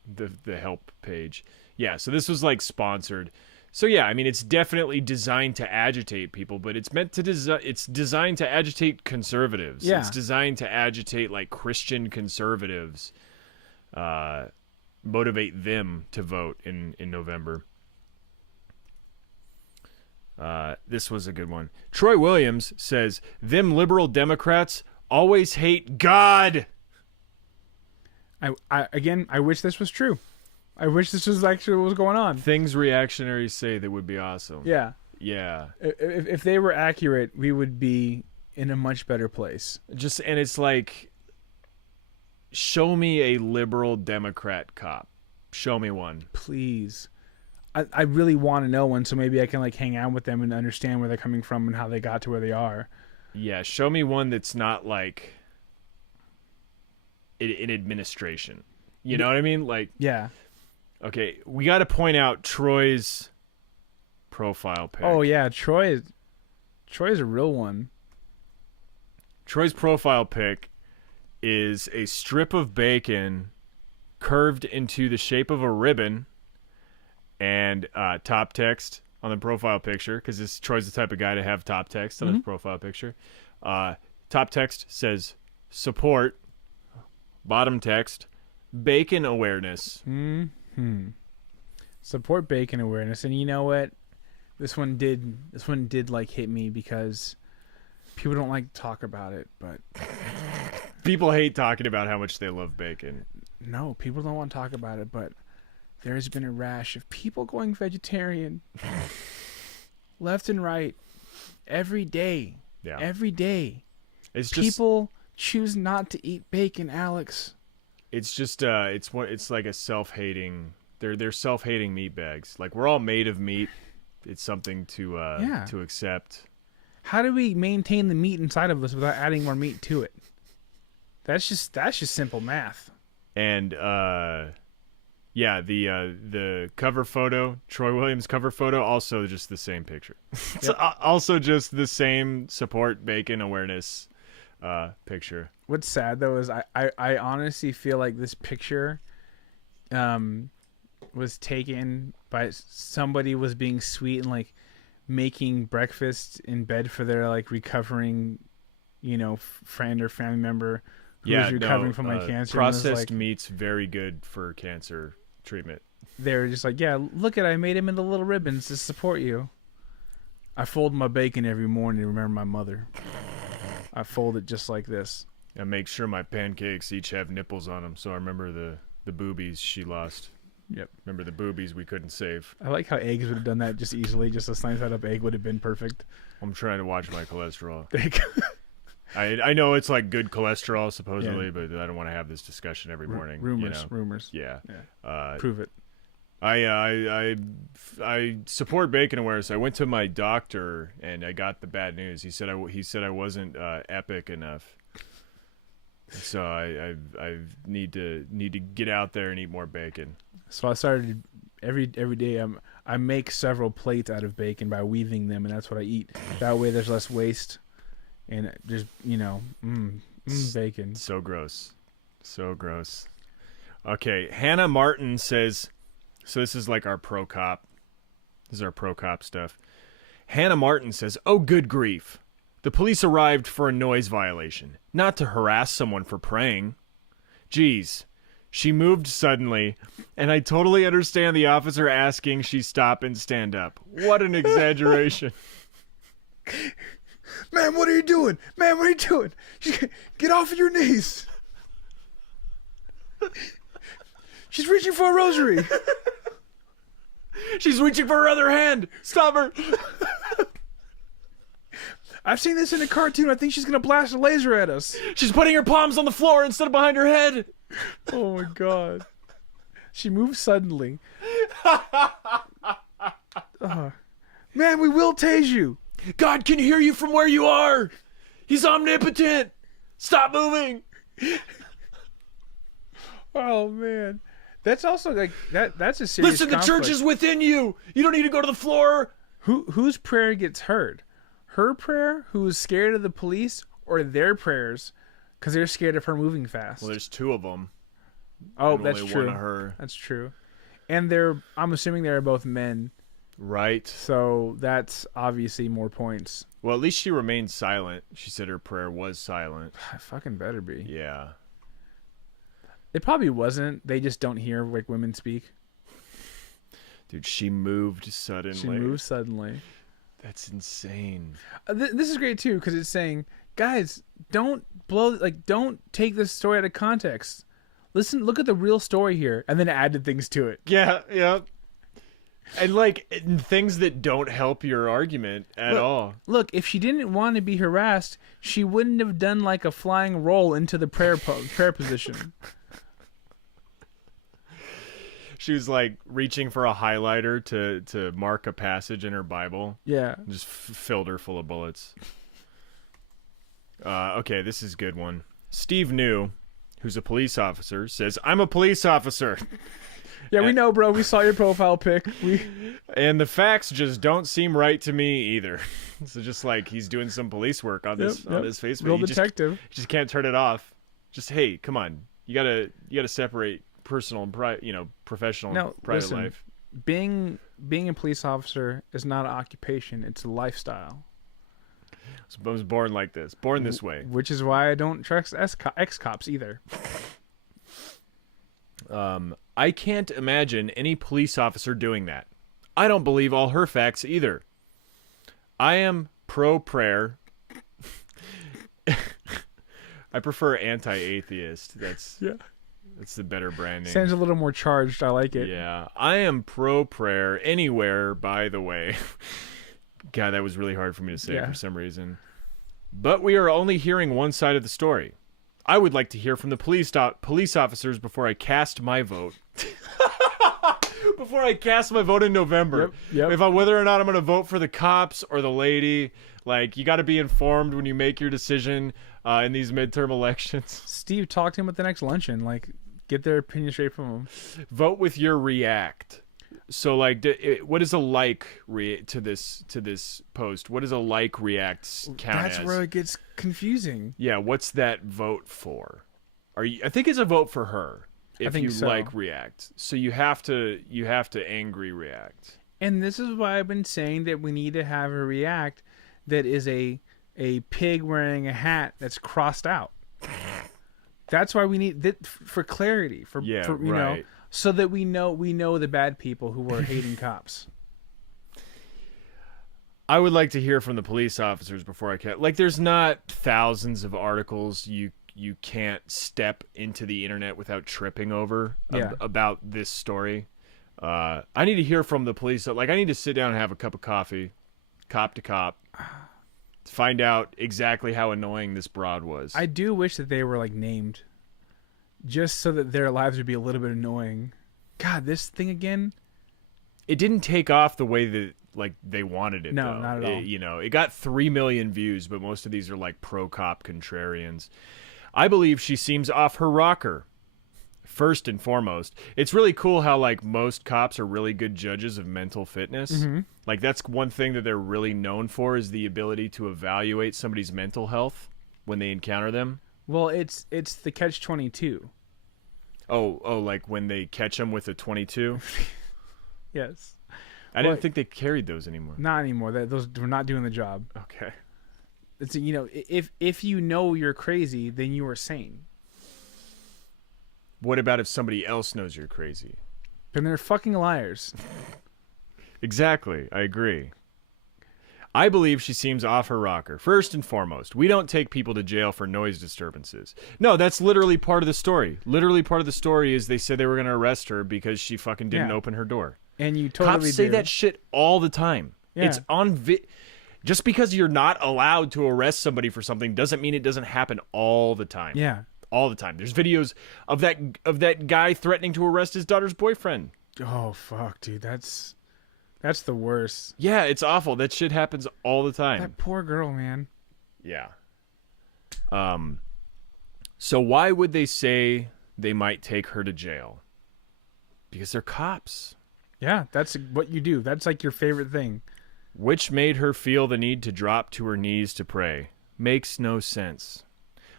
the help page. Yeah, so this was like sponsored. So yeah, I mean, it's definitely designed to agitate people, but it's meant to it's designed to agitate conservatives. Yeah. It's designed to agitate like Christian conservatives, motivate them to vote in November. This was a good one. Troy Williams says, them liberal Democrats always hate God. I wish this was true. I wish this was actually what was going on. Things reactionaries say that would be awesome. Yeah. Yeah. If they were accurate, we would be in a much better place. And it's like, show me a liberal Democrat cop. Show me one. Please. I really want to know one, so maybe I can like hang out with them and understand where they're coming from and how they got to where they are. Yeah, show me one that's not like in administration. You know what I mean? Like, Yeah. okay, we got to point out Troy's profile pic. Oh yeah, Troy's a real one. Troy's profile pic is a strip of bacon curved into the shape of a ribbon, and top text on the profile picture, because Troy's the type of guy to have top text on his profile picture. Top text says support. Bottom text, bacon awareness. Support bacon awareness, and you know what? This one did like hit me, because people don't like to talk about it, but People hate talking about how much they love bacon. no, people don't want to talk about it, but there's been a rash of people going vegetarian left and right every day. Yeah. Every day. It's just People choose not to eat bacon, Alex. it's like a self-hating. They're self-hating meat bags. Like, we're all made of meat. It's something to accept. How do we maintain the meat inside of us without adding more meat to it? That's just simple math. And Yeah, the cover photo, Troy Williams cover photo, also just the same picture. It's also just the same support bacon awareness picture. What's sad though is I honestly feel like this picture was taken by somebody was being sweet and like making breakfast in bed for their like recovering, friend or family member who was recovering from like cancer. Processed meat's very good for cancer treatment. They were just like, yeah, look I made him into little ribbons to support you. I fold my bacon every morning to remember my mother. I fold it just like this. I make sure my pancakes each have nipples on them, so I remember the boobies she lost. Yep. Remember the boobies we couldn't save. I like how eggs would have done that just easily. Just a slice out of egg would have been perfect. I'm trying to watch my cholesterol. There you go. I know it's like good cholesterol supposedly, but I don't want to have this discussion every morning. Rumors. Yeah. Prove it. I support bacon awareness. I went to my doctor and I got the bad news. He said I wasn't epic enough. So I need to get out there and eat more bacon. So I started every day. I make several plates out of bacon by weaving them, and that's what I eat. That way, there's less waste, and just bacon. So gross. Okay, Hannah Martin says. So this is like our pro cop. This is our pro cop stuff. Hannah Martin says, "Oh, good grief. The police arrived for a noise violation, not to harass someone for praying. Geez, she moved suddenly, and I totally understand the officer asking she stop and stand up. What an exaggeration." Man, what are you doing? Get off of your knees. She's reaching for a rosary. She's reaching for her other hand. Stop her. I've seen this in a cartoon. I think she's going to blast a laser at us. She's putting her palms on the floor instead of behind her head. Oh, my God. She moves suddenly. Man, we will tase you. God can hear you from where you are. He's omnipotent. Stop moving. Oh, man. That's also like that's a serious Listen, conflict. the church is within you. You don't need to go to the floor. Whose prayer gets heard? Her prayer, who's scared of the police, or their prayers because they're scared of her moving fast? Well, there's two of them. Oh, and that's only true. One of her. That's true. And I'm assuming they're both men. Right. So that's obviously more points. Well, at least she remained silent. She said her prayer was silent. I fucking better be. Yeah. It probably wasn't. They just don't hear like women speak. Dude, she moved suddenly. That's insane. This is great too because it's saying, guys, don't take this story out of context. Listen, look at the real story here, and then added things to it. Yeah. And like things that don't help your argument at all. Look, if she didn't want to be harassed, she wouldn't have done like a flying roll into the prayer position. She was like reaching for a highlighter to mark a passage in her Bible. Yeah. Just filled her full of bullets. Okay, this is a good one. Steve New, who's a police officer, says, "I'm a police officer." Yeah, we know, bro. We saw your profile pic. And the facts just don't seem right to me either. So just like he's doing some police work on his Facebook. Real detective. You just can't turn it off. Just hey, come on. You gotta separate personal and professional and private life. Being a police officer is not an occupation; it's a lifestyle. So I was born like this, born this way. Which is why I don't trust ex-cops either. I can't imagine any police officer doing that. I don't believe all her facts either. I am pro-prayer. I prefer anti-atheist. That's the better branding. Sounds a little more charged. I like it. Yeah. I am pro-prayer anywhere, by the way. God, that was really hard for me to say for some reason. But we are only hearing one side of the story. I would like to hear from the police officers before I cast my vote. Before I cast my vote in November. Yep. Whether or not I'm going to vote for the cops or the lady, like, you got to be informed when you make your decision in these midterm elections. Steve, talk to him at the next luncheon. Like, Get their opinion straight from them. Vote with your react. So like, what is a like to this post? What does a like react count That's as? where it gets confusing. Yeah, what's that vote for? I think it's a vote for her. If think you so. like react, so you have to angry react. And this is why I've been saying that we need to have a react that is a pig wearing a hat that's crossed out. That's why we need that for clarity, for you know, right. so that we know the bad people who are hating cops. I would like to hear from the police officers before I can. Like, there's not thousands of articles you can't step into the internet without tripping over about this story. I need to hear from the police. Like, I need to sit down and have a cup of coffee, cop to cop, to find out exactly how annoying this broad was. I do wish that they were like named, just so that their lives would be a little bit annoying. God, this thing again. It didn't take off the way that like they wanted it. No, though. not at all. You know, it got 3 million views, but most of these are like pro cop contrarians. I believe she seems off her rocker. First and foremost, it's really cool how like most cops are really good judges of mental fitness. Mm-hmm. Like that's one thing that they're really known for is the ability to evaluate somebody's mental health when they encounter them. Well, it's the catch-22. Oh, like when they catch them with a 22. Yes. I didn't think they carried those anymore. Not anymore. Those we're not doing the job. Okay. It's if you know you're crazy, then you are sane. What about if somebody else knows you're crazy? Then they're fucking liars. Exactly. I agree. I believe she seems off her rocker. First and foremost, we don't take people to jail for noise disturbances. No, that's literally part of the story. Literally part of the story is they said they were going to arrest her because she fucking didn't open her door. And you totally Cops say do. that shit all the time. Yeah. It's on just because you're not allowed to arrest somebody for something doesn't mean it doesn't happen all the time. Yeah. All the time. There's videos of that guy threatening to arrest his daughter's boyfriend. Oh fuck, dude, that's the worst. Yeah, it's awful. That shit happens all the time. That poor girl, man. Yeah. So why would they say they might take her to jail? Because they're cops. Yeah, that's what you do. That's like your favorite thing. Which made her feel the need to drop to her knees to pray. Makes no sense.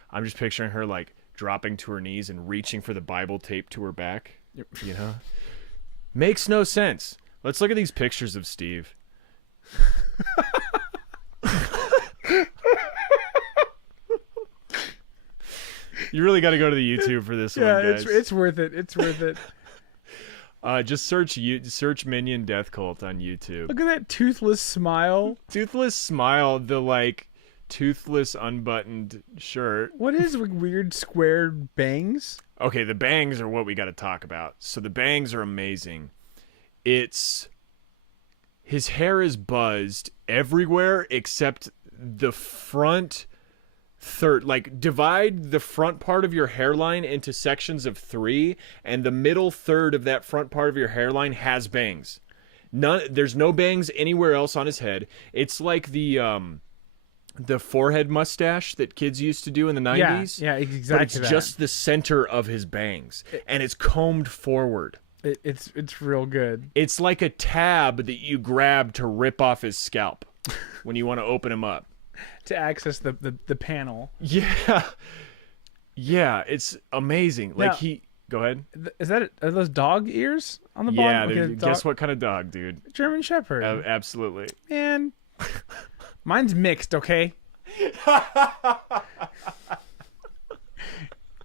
I'm just picturing her like dropping to her knees and reaching for the Bible taped to her back. You know? Makes no sense. Let's look at these pictures of Steve. You really got to go to the YouTube for this one, guys. it's worth it. It's worth it. Just search Minion Death Cult on YouTube. Look at that toothless smile. Toothless smile, the like toothless unbuttoned shirt. What is with weird square bangs? Okay, the bangs are what we got to talk about. So the bangs are amazing. His hair is buzzed everywhere except the front third. Like divide the front part of your hairline into sections of 3, and the middle third of that front part of your hairline has bangs. There's no bangs anywhere else on his head. It's like the forehead mustache that kids used to do in the 90s. Yeah, exactly. But it's just the center of his bangs, and it's combed forward. It's real good. It's like a tab that you grab to rip off his scalp when you want to open him up. To access the panel. Yeah. Yeah, it's amazing. Now, go ahead. Are those dog ears on the Yeah, bottom? Okay, guess what kind of dog, dude? German Shepherd. Absolutely. Man, mine's mixed, okay?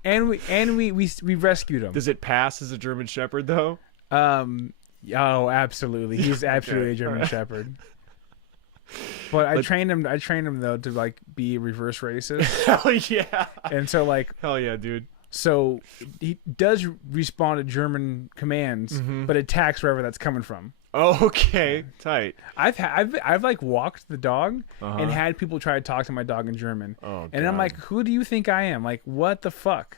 and we rescued him. Does it pass as a German Shepherd though? Oh, absolutely. He's absolutely a German Shepherd. But I trained him though to like be reverse racist. Hell yeah. And so like hell yeah, dude. So he does respond to German commands, but attacks wherever that's coming from. Oh, okay, tight. I've like walked the dog and had people try to talk to my dog in German. Oh, and I'm God. like, who do you think I am? Like, what the fuck?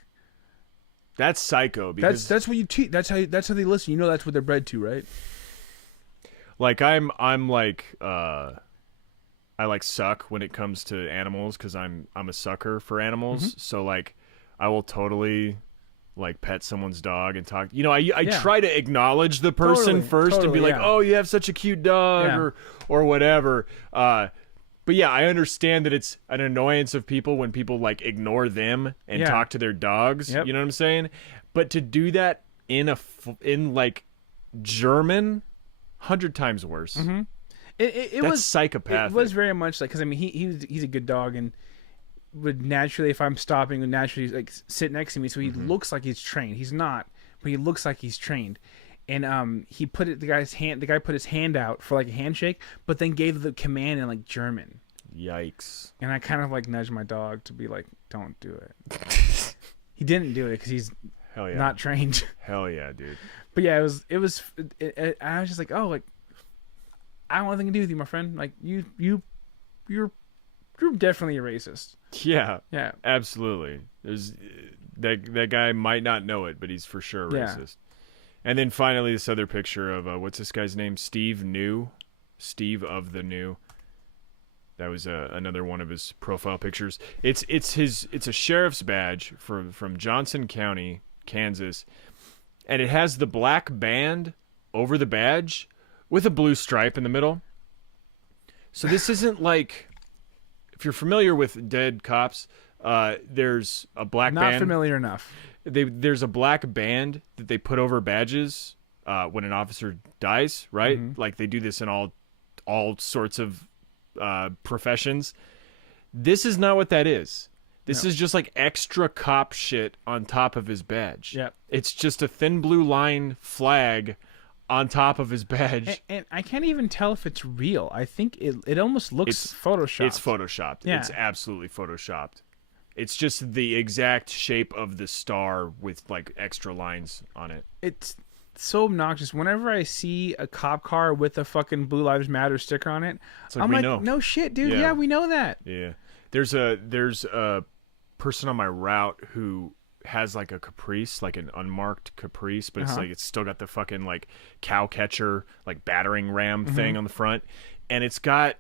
That's psycho. Because That's what you teach. That's how they listen. You know, that's what they're bred to, right? like I'm like I like suck when it comes to animals because I'm a sucker for animals. So like I will totally like pet someone's dog and talk. You know, I Yeah. try to acknowledge the person first and be totally, like, yeah. "Oh, you have such a cute dog," Yeah. or whatever. But yeah, I understand that it's an annoyance of people when people like ignore them and Yeah. talk to their dogs. Yep. You know what I'm saying? But to do that in like German, 100 times worse. Mm-hmm. It That's was psychopathic. It was very much like, because I mean he's a good dog and would naturally, if I'm stopping, would naturally like sit next to me, so he looks like he's trained. He's not, but he looks like he's trained. And he put it the guy put his hand out for like a handshake, but then gave the command in like German. Yikes. And I kind of like nudged my dog to be like, don't do it. He didn't do it because he's Hell yeah. not trained. Hell yeah, dude. But yeah, I was just like, oh, like, I don't want anything to do with you, my friend. Like, you're definitely a racist. Yeah. Yeah. Absolutely. There's that guy might not know it, but he's for sure Yeah. racist. And then finally, this other picture of what's this guy's name? Steve of the New. That was another one of his profile pictures. It's a sheriff's badge from Johnson County, Kansas, and it has the black band over the badge with a blue stripe in the middle. So this isn't like, if you're familiar with dead cops, there's a black Not band. familiar enough. There's a black band that they put over badges when an officer dies, right? Mm-hmm. Like they do this in all sorts of professions. This is not what that is. This No. is just like extra cop shit on top of his badge. Yep. It's just a thin blue line flag on top of his badge. And I can't even tell if it's real. I think it almost looks photoshopped. It's photoshopped. Yeah. It's absolutely photoshopped. It's just the exact shape of the star with like extra lines on it. It's so obnoxious. Whenever I see a cop car with a fucking Blue Lives Matter sticker on it, like, I'm we like, know. no shit, dude. Yeah. Yeah, we know that. Yeah. There's a person on my route who has like a Caprice, like an unmarked Caprice, but it's like it's still got the fucking like cow catcher, like battering ram thing on the front, and it's got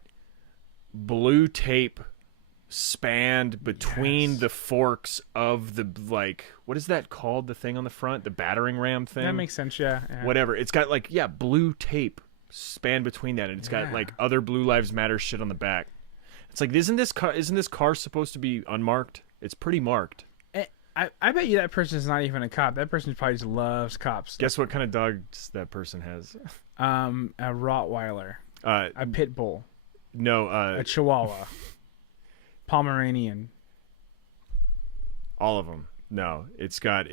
blue tape spanned between the forks of the, like, what is that called, the thing on the front, the battering ram thing? That makes sense. Yeah. Whatever. It's got like blue tape spanned between that, and it's got like other Blue Lives Matter shit on the back. It's like, isn't this car supposed to be unmarked? It's pretty marked. I bet you that person's not even a cop. That person probably just loves cops. Guess what kind of dogs that person has? A Rottweiler, a Pit Bull, No, a Chihuahua, Pomeranian. all of them. No, it's got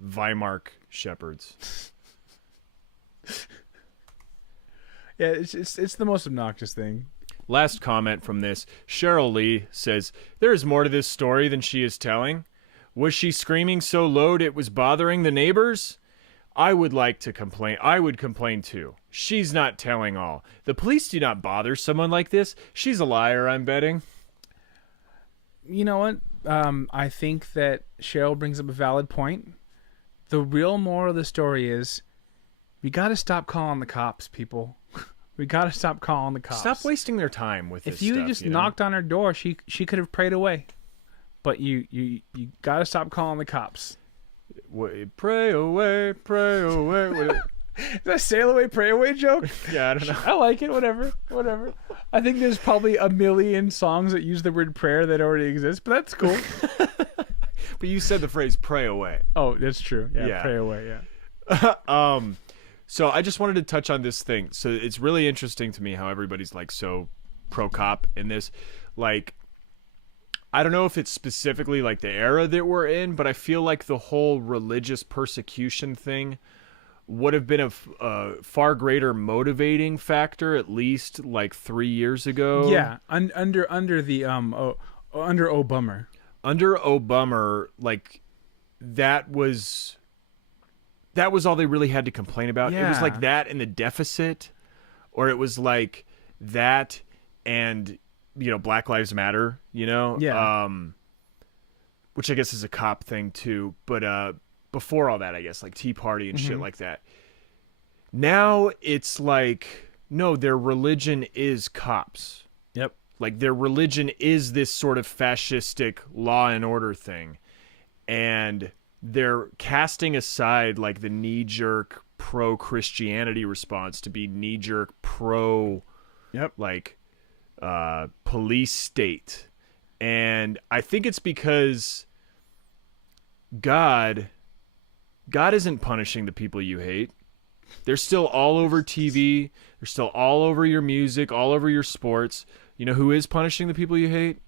Weimar Shepherds. Yeah, it's the most obnoxious thing. Last comment from this. Cheryl Lee says, "There is more to this story than she is telling. Was she screaming so loud it was bothering the neighbors? I would like to complain. I would complain too. She's not telling all. The police do not bother someone like this. She's a liar, I'm betting." You know what? I think that Cheryl brings up a valid point. The real moral of the story is, we got to stop calling the cops, people. We got to stop calling the cops. Stop wasting their time with this If you stuff, just you know? knocked on her door, she could have prayed away. But you got to stop calling the cops. Pray away, pray away. Is that sail away, pray away joke? Yeah, I don't know. I like it. Whatever. I think there's probably a million songs that use the word prayer that already exist, but that's cool. But you said the phrase "pray away." Oh, that's true. Yeah, Yeah. pray away. Yeah. So I just wanted to touch on this thing. So it's really interesting to me how everybody's like so pro cop in this. Like, I don't know if it's specifically like the era that we're in, but I feel like the whole religious persecution thing would have been a far greater motivating factor, at least like 3 years ago. Yeah, under Obama. Under Obama, like that was all they really had to complain about. It was Yeah. like that and the deficit, or it was like that and, you know, Black Lives Matter, you know? Yeah. Which I guess is a cop thing too. But before all that, I guess, like Tea Party and shit like that. Now it's like, no, their religion is cops. Yep. Like their religion is this sort of fascistic law and order thing. and they're casting aside like the knee-jerk pro-Christianity response to be knee-jerk pro Yep. like police state. And I think it's because God isn't punishing the people you hate. They're still all over TV. They're still all over your music, all over your sports. You know who is punishing the people you hate?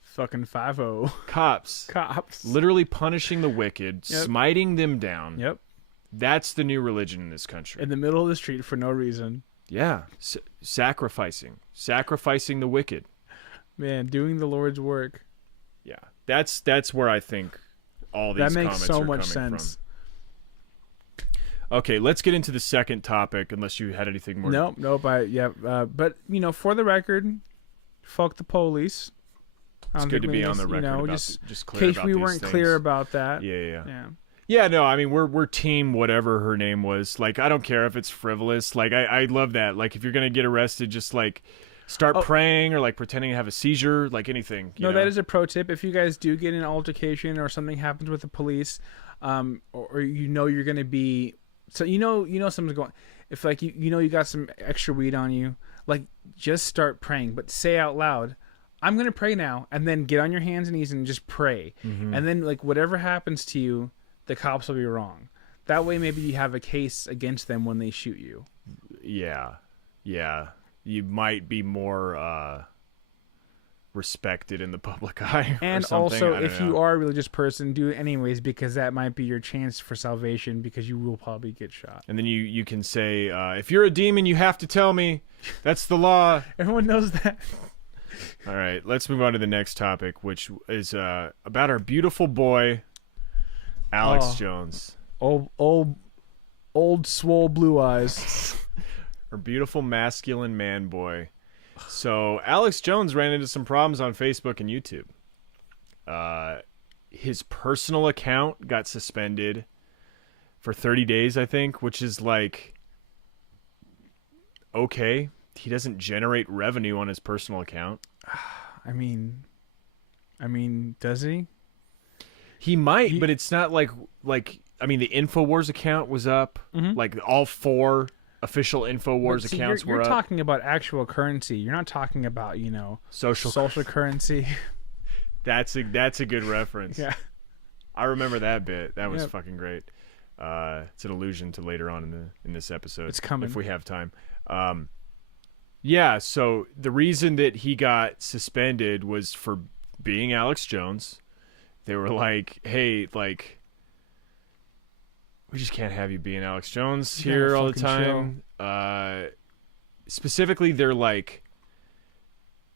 Fucking 5-0. Cops. Cops. Literally punishing the wicked, Yep. smiting them down. Yep. That's the new religion in this country. In the middle of the street for no reason. Yeah. Sacrificing the wicked. Man, doing the Lord's work. Yeah. That's where I think all these That makes comments so are much coming sense. from. Okay, let's get into the second topic unless you had anything more. Nope. But for the record, fuck the police. It's good to be on the record about just clear in case about we these weren't things. clear about that. Yeah. Yeah, no, I mean we're team whatever her name was. Like I don't care if it's frivolous. Like I love that. Like if you're gonna get arrested, just like start praying or like pretending to have a seizure, like anything. You know? That is a pro tip. If you guys do get in an altercation or something happens with the police, or you're gonna be, so something's going. If like you got some extra weed on you, like just start praying, but say out loud, I'm gonna pray now, and then get on your hands and knees and just pray, and then like whatever happens to you, the cops will be wrong. That way, maybe you have a case against them when they shoot you. Yeah. You might be more respected in the public eye. And or something. also, I don't if know. you are a religious person, do it anyways, because that might be your chance for salvation, because you will probably get shot. And then you can say, if you're a demon, you have to tell me. That's the law. Everyone knows that. All right, let's move on to the next topic, which is about our beautiful boy, Alex Jones. Old swole blue eyes. Our beautiful masculine man boy. So Alex Jones ran into some problems on Facebook and YouTube. His personal account got suspended for 30 days, I think, which is like, okay. He doesn't generate revenue on his personal account. I mean, does he? He might, but it's not like I mean, the InfoWars account was up. Like all 4 official InfoWars See, accounts were you're up. talking about actual currency. You're not talking about social currency. That's a good reference. Yeah. I remember that bit. That was Yep. fucking great. It's an allusion to later on in this episode. It's coming if we have time. Yeah. So the reason that he got suspended was for being Alex Jones. They were like, "Hey, like, we just can't have you being Alex Jones here all the time." Specifically, they're like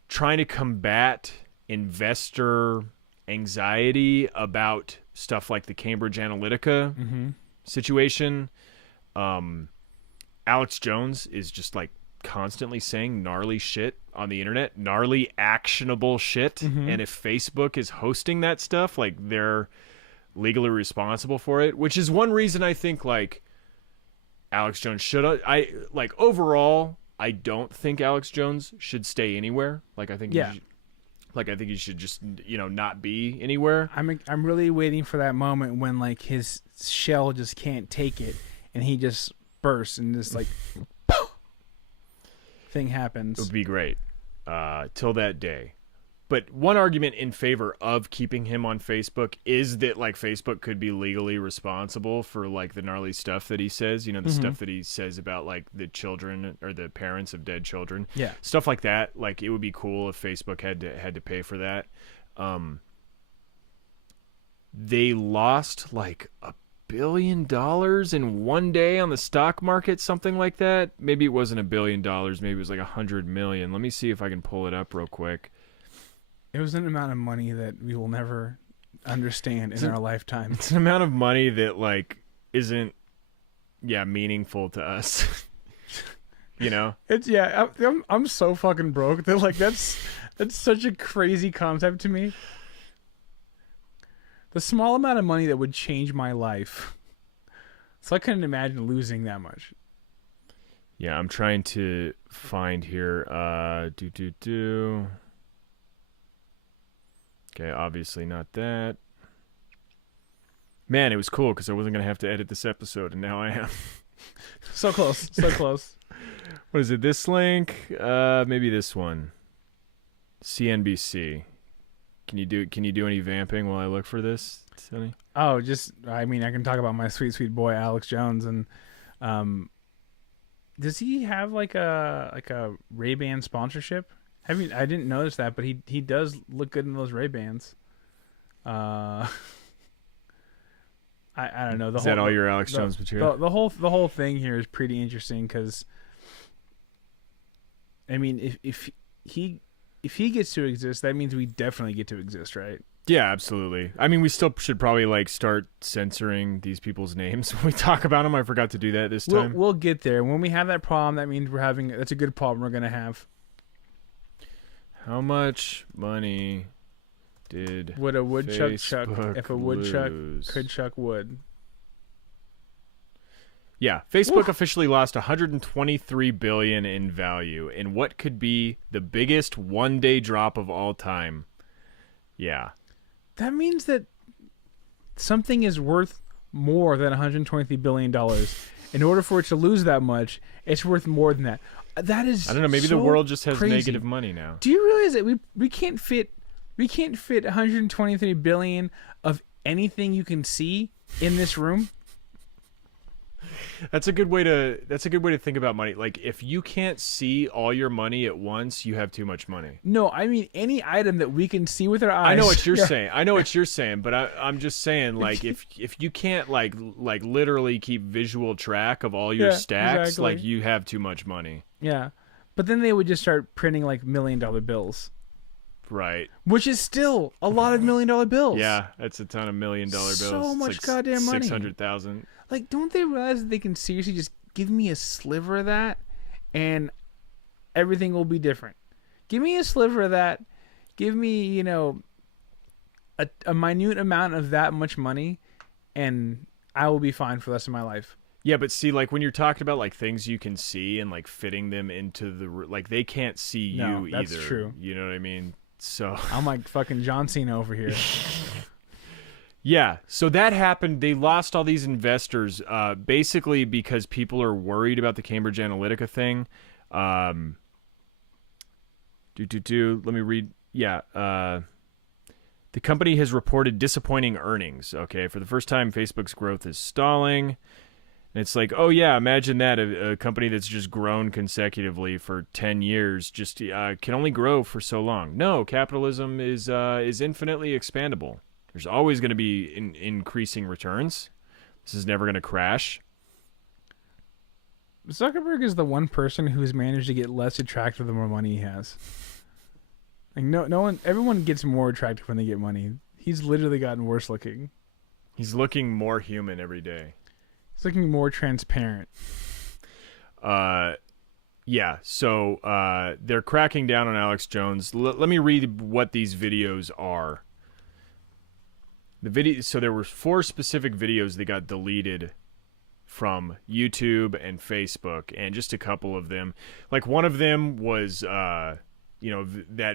trying to combat investor anxiety about stuff like the Cambridge Analytica situation. Alex Jones is just like constantly saying gnarly shit on the internet, gnarly actionable shit. And if Facebook is hosting that stuff, like they're legally responsible for it, which is one reason I think like Alex Jones should, overall, I don't think Alex Jones should stay anywhere. Like I think I think he should just, not be anywhere. I'm really waiting for that moment when like his shell just can't take it and he just bursts and this like thing happens. It would be great till that day. But one argument in favor of keeping him on Facebook is that like Facebook could be legally responsible for like the gnarly stuff that he says, the stuff that he says about like the children or the parents of dead children. Yeah. Stuff like that. Like it would be cool if Facebook had to pay for that. They lost like $1 billion in one day on the stock market, something like that. Maybe it wasn't $1 billion, maybe it was like 100 million. Let me see if I can pull it up real quick. It was an amount of money that we will never understand in our lifetime. It's an amount of money that like isn't meaningful to us. It's I'm so fucking broke that like that's such a crazy concept to me. The small amount of money that would change my life. So I couldn't imagine losing that much. Yeah, I'm trying to find here. Okay, obviously not that. Man, it was cool because I wasn't gonna have to edit this episode, and now I am. So close, so close. What is it? This link? Maybe this one. CNBC. Can you do any vamping while I look for this, Sonny? Oh, I mean, I can talk about my sweet, sweet boy Alex Jones, and does he have like a Ray-Ban sponsorship? I didn't notice that, but he does look good in those Ray-Bans. I don't know. Is that all your Alex Jones material? The whole thing here is pretty interesting because, I mean, if he gets to exist, that means we definitely get to exist, right? Yeah, absolutely. I mean, we still should probably like start censoring these people's names when we talk about them. I forgot to do that this time. We'll get there. When we have that problem, that means that's a good problem we're gonna have. How much money would a woodchuck chuck Facebook if a woodchuck lose? could chuck wood? Yeah, Facebook officially lost $123 billion in value in what could be the biggest one-day drop of all time. Yeah. That means that something is worth more than $123 billion. In order for it to lose that much, it's worth more than that. That is, I don't know, maybe so the world just has crazy. negative money now. Do you realize that we can't fit 123 billion of anything you can see in this room? That's a good way to think about money. Like, if you can't see all your money at once, you have too much money. No, I mean any item that we can see with our eyes. I know what you're saying. I know what you're saying, but I'm just saying, like, if you can't like literally keep visual track of all your stacks, exactly. like, you have too much money. Yeah, but then they would just start printing like $1 million bills, Right. which is still a lot of $1 million bills. Yeah, that's a ton of $1 million bills. So It's much like goddamn money. 600,000. Like, don't they realize that they can seriously just give me a sliver of that, and everything will be different? Give me a sliver of that. Give me, a minute amount of that much money, and I will be fine for the rest of my life. Yeah, but see, like, when you're talking about like things you can see and like fitting them into like, they can't see No, you that's either. true. You know what I mean? So I'm like fucking John Cena over here. yeah, so that happened. They lost all these investors, basically because people are worried about the Cambridge Analytica thing. Let me read. Yeah, the company has reported disappointing earnings. Okay, for the first time, Facebook's growth is stalling. And it's like, oh yeah, imagine that, a company that's just grown consecutively for 10 years just can only grow for so long. No, capitalism is infinitely expandable. There's always going to be increasing returns. This is never going to crash. Zuckerberg is the one person who's managed to get less attractive the more money he has. Like no one, everyone gets more attractive when they get money. He's literally gotten worse looking. He's looking more human every day. He's looking more transparent. Yeah, so they're cracking down on Alex Jones. Let me read what these videos are. So there were 4 specific videos that got deleted from YouTube and Facebook, and just a couple of them. Like, one of them was that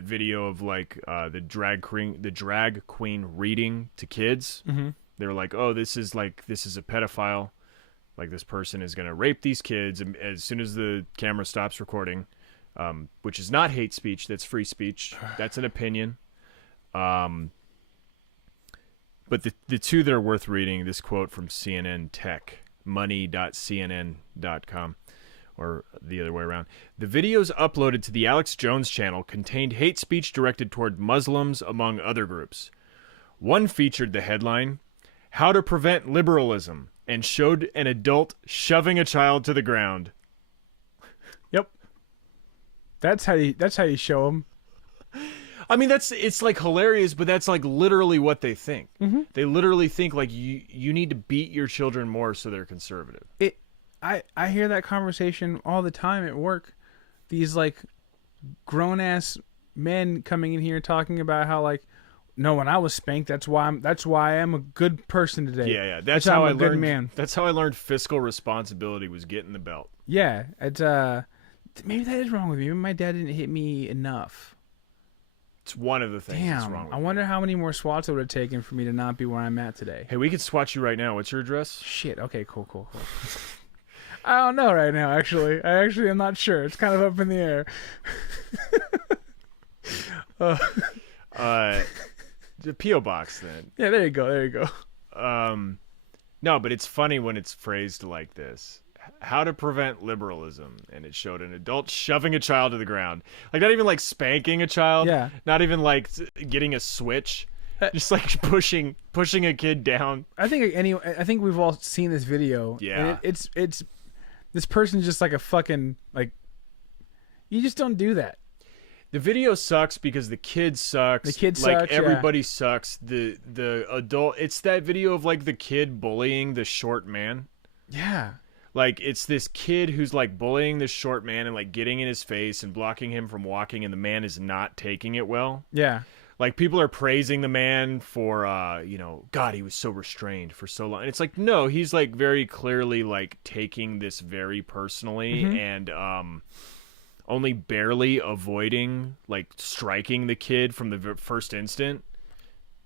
video of like the drag queen reading to kids. Mm-hmm. They were like, oh, this is a pedophile. Like, this person is going to rape these kids as soon as the camera stops recording, which is not hate speech. That's free speech. That's an opinion. But the 2 that are worth reading, this quote from CNN Tech, money.cnn.com, or the other way around. The videos uploaded to the Alex Jones channel contained hate speech directed toward Muslims, among other groups. One featured the headline, "How to Prevent Liberalism," and showed an adult shoving a child to the ground. Yep. That's how you show them. I mean, it's like hilarious, but that's like literally what they think. Mm-hmm. They literally think like you need to beat your children more so they're conservative. I hear that conversation all the time at work. These like grown ass men coming in here talking about how like, no, when I was spanked, that's why I am a good person today. Yeah. That's how I I'm a good learned. man. That's how I learned fiscal responsibility was getting the belt. Yeah, it's maybe that is wrong with me. Maybe my dad didn't hit me enough. It's one of the things that's wrong Damn. with I me. wonder how many more swats it would have taken for me to not be where I'm at today. Hey, we could swatch you right now. What's your address? Shit. Okay. Cool. I don't know right now. Actually, I am not sure. It's kind of up in the air. The P.O. box then. Yeah. There you go. No, but it's funny when it's phrased like this. How to prevent liberalism, and it showed an adult shoving a child to the ground. Like, not even like spanking a child. Yeah. Not even like getting a switch. Just like pushing a kid down. I think we've all seen this video. Yeah. And it's this person's just like a fucking like. You just don't do that. The video sucks because the kid sucks. The kid like sucks, yeah. everybody sucks. The adult. It's that video of like the kid bullying the short man. Yeah. Like, it's this kid who's like bullying this short man and like getting in his face and blocking him from walking, and the man is not taking it well. Yeah. Like, people are praising the man for God, he was so restrained for so long. And it's like, no, he's like very clearly like taking this very personally and only barely avoiding like striking the kid from the first instant.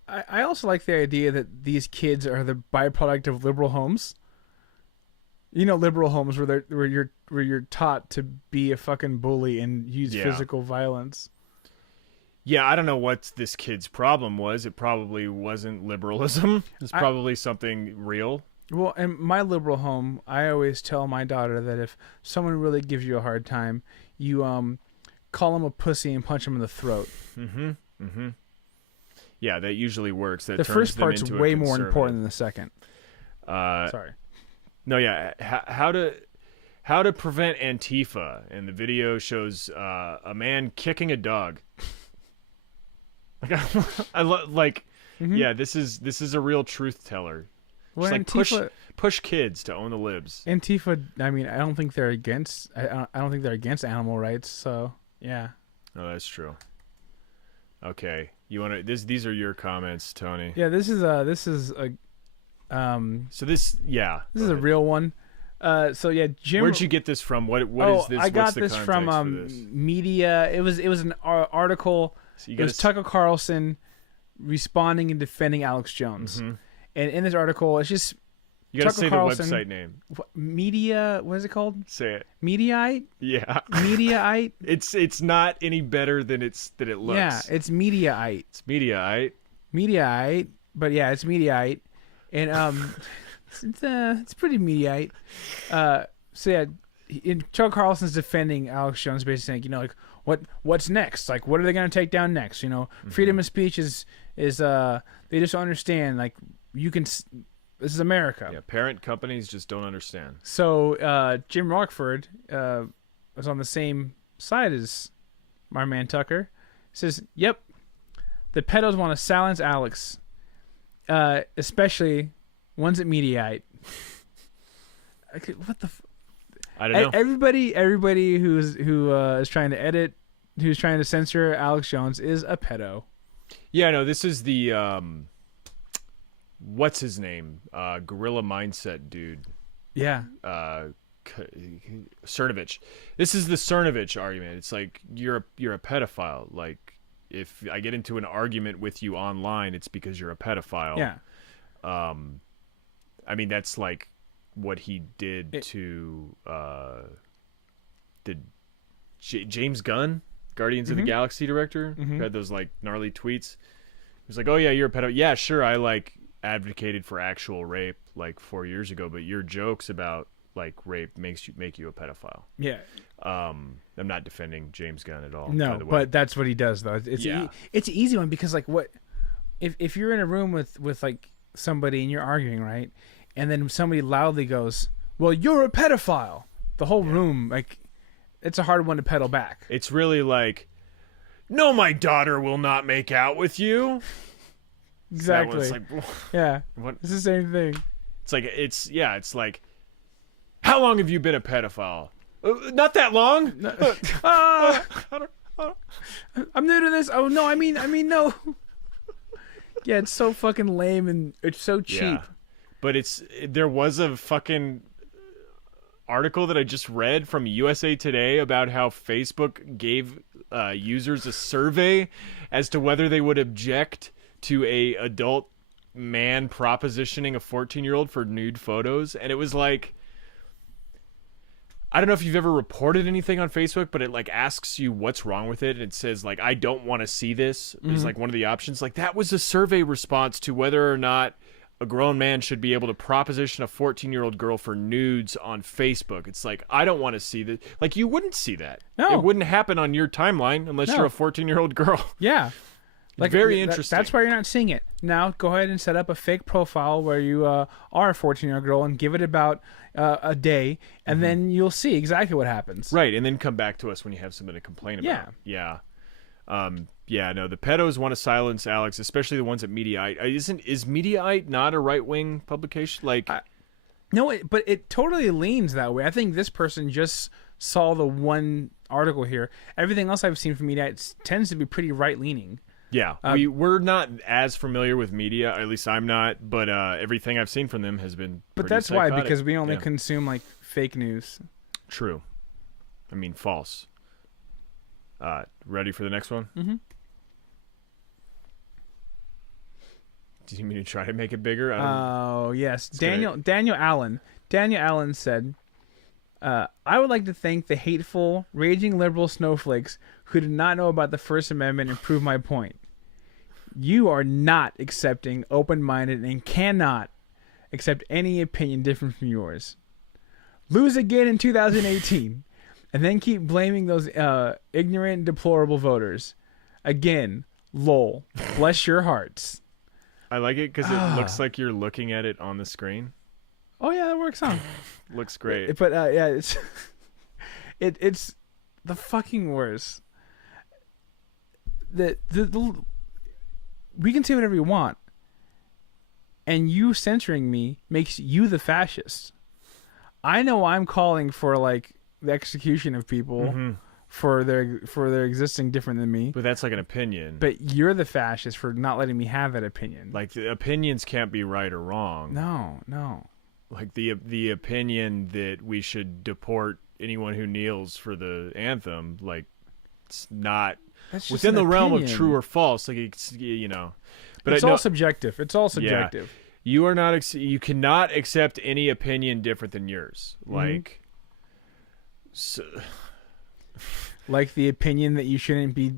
I also like the idea that these kids are the byproduct of liberal homes. You know, liberal homes where you're taught to be a fucking bully and use physical violence. Yeah, I don't know what this kid's problem was. It probably wasn't liberalism. It's probably something real. Well, in my liberal home, I always tell my daughter that if someone really gives you a hard time, you call them a pussy and punch them in the throat. Yeah, that usually works. That The turns first them part's into a way more conservative. important than the second. Sorry. No, yeah. How to prevent Antifa? And the video shows a man kicking a dog. Yeah, this is a real truth teller. Well, Just like push kids to own the libs. Antifa. I mean, I don't think they're against. I don't think they're against animal rights. So yeah. Oh, that's true. Okay, you want to? These are your comments, Tony. Yeah. This is a. So this is a real one. So yeah, Jim. Where'd you get this from? What is this? I got What's the this from context for this? media. It was an article. So you It was Tucker Carlson responding and defending Alex Jones. And in this article, it's just You gotta Tucker say Carlson, the website name. media. What is it called? Say it. Mediaite. Yeah. Mediaite. It's not any better than it looks. Yeah, it's Mediaite. It's Mediaite. Mediaite. But yeah, it's Mediaite, and it's pretty Mediaite. So yeah, Tucker Carlson's defending Alex Jones, basically saying, like what's next? Like, what are they gonna take down next? Freedom of speech is they just don't understand. Like, you can. This is America. Yeah, parent companies just don't understand. So Jim Rockford was on the same side as my man Tucker. He says, "Yep, the pedos want to silence Alex, especially ones at Mediaite." What the? I don't know. Everybody who is trying to edit, who's trying to censor Alex Jones is a pedo. Yeah, no, this is the what's his name? Gorilla Mindset dude. Yeah. Cernovich. This is the Cernovich argument. It's like you're a pedophile. Like, if I get into an argument with you online, it's because you're a pedophile. Yeah. I mean, that's like what he did to James Gunn, Guardians of the Galaxy director, who had those like gnarly tweets. He was like, "Oh yeah, you're a pedo." Yeah, sure, I like advocated for actual rape like 4 years ago, but your jokes about like rape make you a pedophile. Yeah. I'm not defending James Gunn at all. No, by the way. but that's what he does, though. It's it's an easy one because, like, what if you're in a room with like somebody and you're arguing, right? And then somebody loudly goes, "Well, you're a pedophile." The whole room, like, it's a hard one to pedal back. It's really like, "No, my daughter will not make out with you." Exactly. It's like, yeah. what? It's the same thing. It's like it's like, how long have you been a pedophile? Not that long. I'm new to this. Oh no, I mean no. Yeah, it's so fucking lame and it's so cheap. Yeah. But there was a fucking article that I just read from USA Today about how Facebook gave users a survey as to whether they would object to a adult man propositioning a 14-year-old for nude photos, and it was like, I don't know if you've ever reported anything on Facebook, but it like asks you what's wrong with it, and it says like, I don't want to see this is like one of the options. Like, that was a survey response to whether or not a grown man should be able to proposition a 14-year-old girl for nudes on Facebook. It's like, I don't want to see that. Like, you wouldn't see that. No. It wouldn't happen on your timeline unless No. you're a 14-year-old girl. Yeah. Very interesting. That's why you're not seeing it. Now, go ahead and set up a fake profile where you are a 14-year-old girl and give it about a day, and then you'll see exactly what happens. Right, and then come back to us when you have something to complain about. Yeah. No, the pedos want to silence Alex, especially the ones at Mediaite. Is Mediaite not a right-wing publication? Like, No, but it totally leans that way. I think this person just saw the one article here. Everything else I've seen from media tends to be pretty right-leaning. yeah, we're not as familiar with media, at least I'm not, but everything I've seen from them has been But pretty that's why, psychotic. because we only Yeah. consume like fake news. True. I mean, false. Ready for the next one? Mm-hmm. Do you mean to try to make it bigger? Oh, yes. gonna- Daniel Allen said, I would like to thank the hateful, raging liberal snowflakes who did not know about the First Amendment and prove my point. You are not accepting, open-minded, and cannot accept any opinion different from yours. Lose again in 2018, and then keep blaming those ignorant, deplorable voters. Again, lol. Bless your hearts. I like it because it looks like you're looking at it on the screen. Oh yeah, that works on. Looks great. But yeah, it's it's the fucking worst. The we can say whatever you want, and you censoring me makes you the fascist. I know I'm calling for like the execution of people for their existing different than me, But that's like an opinion. but you're the fascist for not letting me have that opinion. Like, the opinions can't be right or wrong. No. Like the opinion that we should deport anyone who kneels for the anthem, like, it's not That's just within an the realm of opinion. true or false. Like, it's, you know, but It's I know all subjective. It's all subjective. you are not. You cannot accept any opinion different than yours. Like, so, Like the opinion that you shouldn't be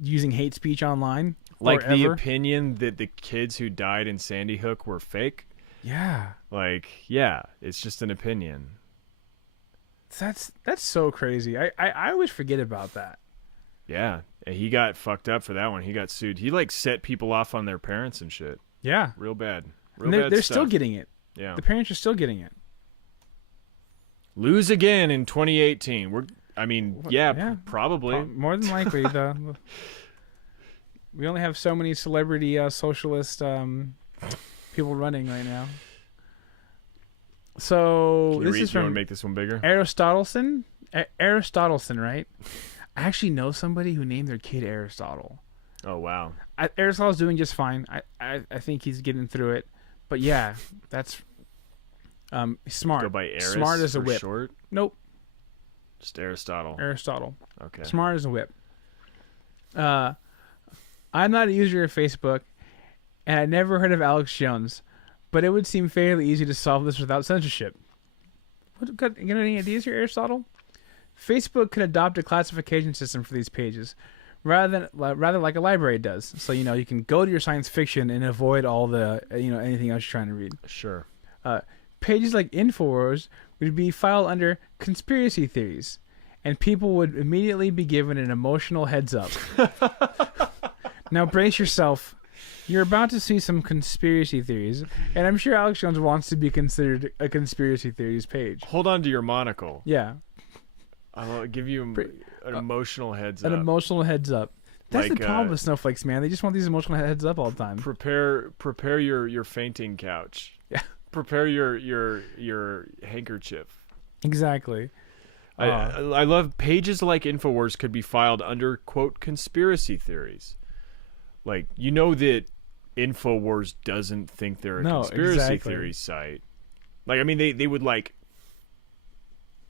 using hate speech online. like or the ever. opinion that the kids who died in Sandy Hook were fake. Yeah, Like, yeah, it's just an opinion. that's so crazy. I always forget about that. Yeah, and he got fucked up for that one. He got sued. He like set people off on their parents and shit. Yeah, Real bad. Real and they're bad still stuff. getting it. Yeah. The parents are still getting it. Lose again in 2018. Yeah. Probably. More than likely, we only have so many celebrity socialist people running right now. So Can you this read? is You want to from make this one bigger? Aristotelson. Aristotelson, right? I actually know somebody who named their kid Aristotle. Oh wow. Aristotle's doing just fine. I think he's getting through it. But yeah, that's smart. Go by Aris Smart as a for whip. short. Nope, Just Aristotle. Aristotle. Okay. Smart as a whip. I'm not a user of Facebook, and I never heard of Alex Jones, but it would seem fairly easy to solve this without censorship. Got any ideas here, Aristotle? Facebook could adopt a classification system for these pages, rather like a library does. So you can go to your science fiction and avoid all the anything else you're trying to read. Sure. Pages like Infowars would be filed under conspiracy theories, and people would immediately be given an emotional heads up. Now brace yourself. You're about to see some conspiracy theories, and I'm sure Alex Jones wants to be considered a conspiracy theories page. Hold on to your monocle. Yeah, I'll give you an emotional heads an up. emotional heads up. That's Like, the problem with snowflakes, man. They just want these emotional heads up all the time. Prepare your fainting couch. Yeah. Prepare your handkerchief. Exactly. I love pages like Infowars could be filed under quote conspiracy theories. Like, that Infowars doesn't think they're a No, conspiracy exactly. theory site. Like, I mean, they would like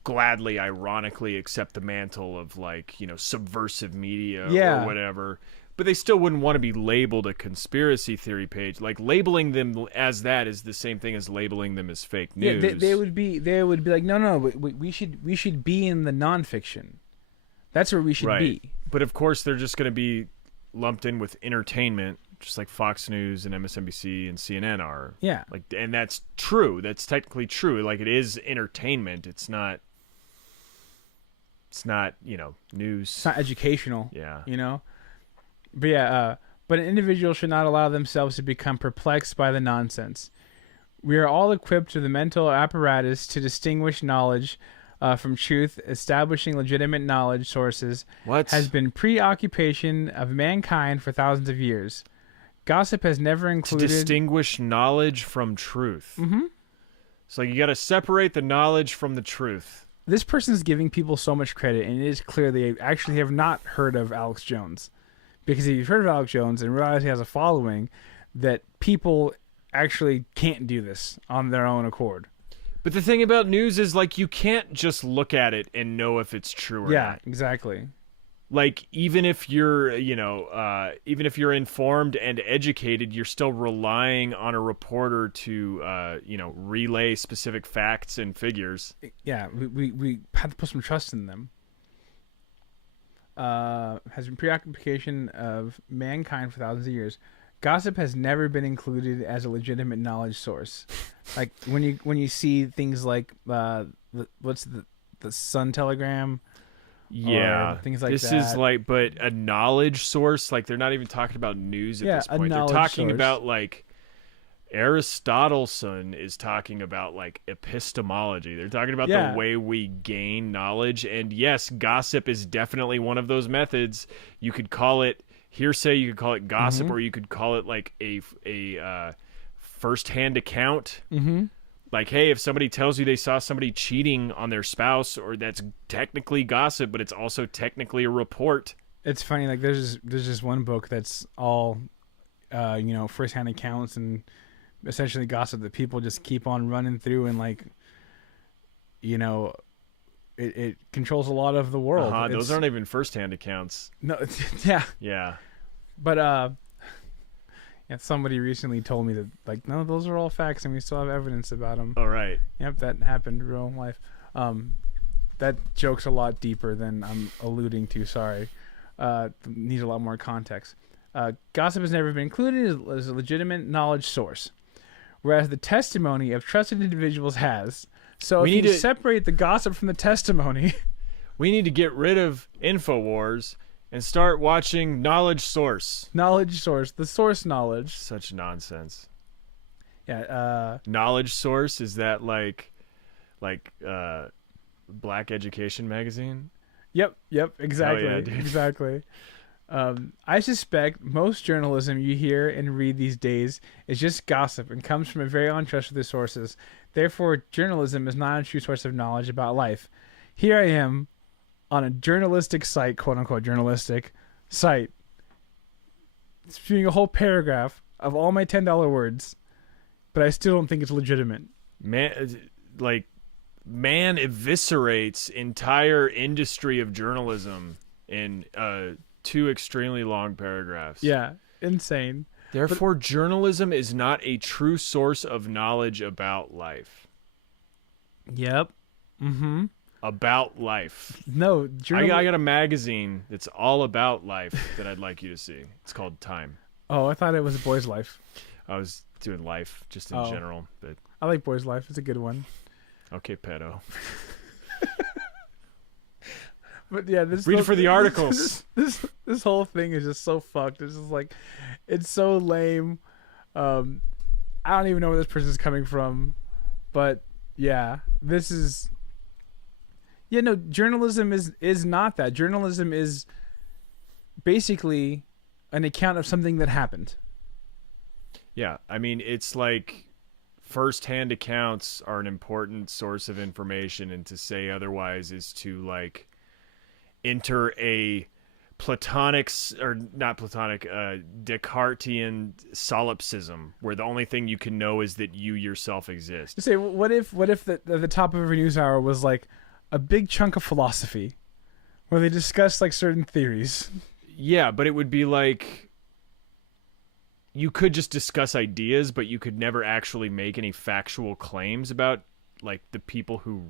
gladly, ironically accept the mantle of like, subversive media Yeah. or whatever. But they still wouldn't want to be labeled a conspiracy theory page. Like labeling them as that is the same thing as labeling them as fake news. Yeah, they would be like, no, we should be in the nonfiction. That's where we should Right. be. But of course, they're just going to be lumped in with entertainment, just like Fox News and MSNBC and CNN are. Yeah. Like, and that's true. That's technically true. Like, it is entertainment. It's not, news. It's not educational. Yeah. But yeah, but an individual should not allow themselves to become perplexed by the nonsense. We are all equipped with the mental apparatus to distinguish knowledge from truth. Establishing legitimate knowledge sources What? has been preoccupation of mankind for thousands of years. Gossip has never To included... distinguish knowledge from truth. Mm-hmm. So you got to separate the knowledge from the truth. This person's giving people so much credit, and it is clear they actually have not heard of Alex Jones. Because if you've heard of Alex Jones and realize he has a following, that people actually can't do this on their own accord. But the thing about news is, like, you can't just look at it and know if it's true or Yeah, not. exactly. Like, even if you're, even if you're informed and educated, you're still relying on a reporter to, relay specific facts and figures. Yeah, we have to put some trust in them. Has been preoccupation of mankind for thousands of years. Gossip has never been included as a legitimate knowledge source. Like when you see things like what's the Sun Telegram, Yeah, or things like this that. is like, but a knowledge source. Like, they're not even talking about news at Yeah, this a point. They're knowledge talking source. about like Aristotle is talking about like epistemology. They're talking about Yeah. the way we gain knowledge. And yes, gossip is definitely one of those methods. You could call it hearsay, you could call it gossip, Mm-hmm. or you could call it like a first-hand account. Mm-hmm. Like, hey, if somebody tells you they saw somebody cheating on their spouse, or that's technically gossip, but it's also technically a report. It's funny. Like there's just one book that's all, first-hand accounts and essentially gossip that people just keep on running through, and like, it controls a lot of the world. Those It's- aren't even first-hand accounts. no, yeah. Yeah. But yeah, somebody recently told me that like, no, those are all facts, and we still have evidence about them. All right. Yep, that happened in real life. That joke's a lot deeper than I'm alluding to. Sorry, needs a lot more context. Gossip has never been included as a legitimate knowledge source, whereas the testimony of trusted individuals has. So We if you need to- separate the gossip from the testimony, We need to get rid of InfoWars and start watching Knowledge Source. knowledge source, the source knowledge. Such nonsense. Yeah. Knowledge Source, is that like Black Education Magazine? Yep. Exactly. yeah, dude. Exactly. I suspect most journalism you hear and read these days is just gossip and comes from a very untrustworthy sources. Therefore, journalism is not a true source of knowledge about life. Here I am on a journalistic site, quote unquote journalistic site, spewing a whole paragraph of all my $10 words, but I still don't think it's legitimate. Man eviscerates entire industry of journalism in 2 extremely long paragraphs. Yeah, insane. Therefore, journalism is not a true source of knowledge about life. Yep. Mm-hmm. About life. No, I got a magazine that's all about life that I'd like you to see. It's called Time. Oh, I thought it was a boy's life. I was doing life just in Oh. general, but I like boy's life. It's a good one. okay, pedo. But yeah, this Read it for the articles. This whole thing is just so fucked. It's just like, it's so lame. I don't even know where this person's coming from, but yeah, this is. Yeah, no, journalism is not that. Journalism is basically an account of something that happened. Yeah, I mean, it's like first-hand accounts are an important source of information, and to say otherwise is to like enter a Descartesian solipsism, where the only thing you can know is that you yourself exist. You say, what if the top of every news hour was like, a big chunk of philosophy where they discuss like certain theories. Yeah, but it would be like you could just discuss ideas, but you could never actually make any factual claims about like the people who,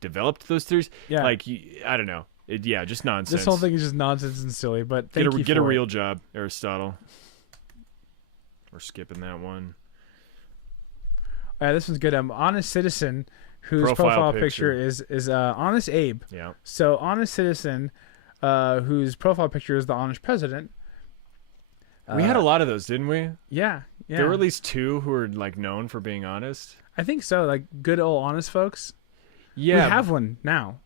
developed those theories. Yeah. Like, I don't know. Just nonsense. This whole thing is just nonsense and silly, but thank you Get a for it. real job, Aristotle. We're skipping that one. This one's good. Honest Citizen, whose profile picture is Honest Abe. Yeah. So Honest Citizen, whose profile picture is the Honest President. We had a lot of those, didn't we? Yeah. There were at least two who were like known for being honest. I think so. Like good old honest folks. Yeah. We have one now.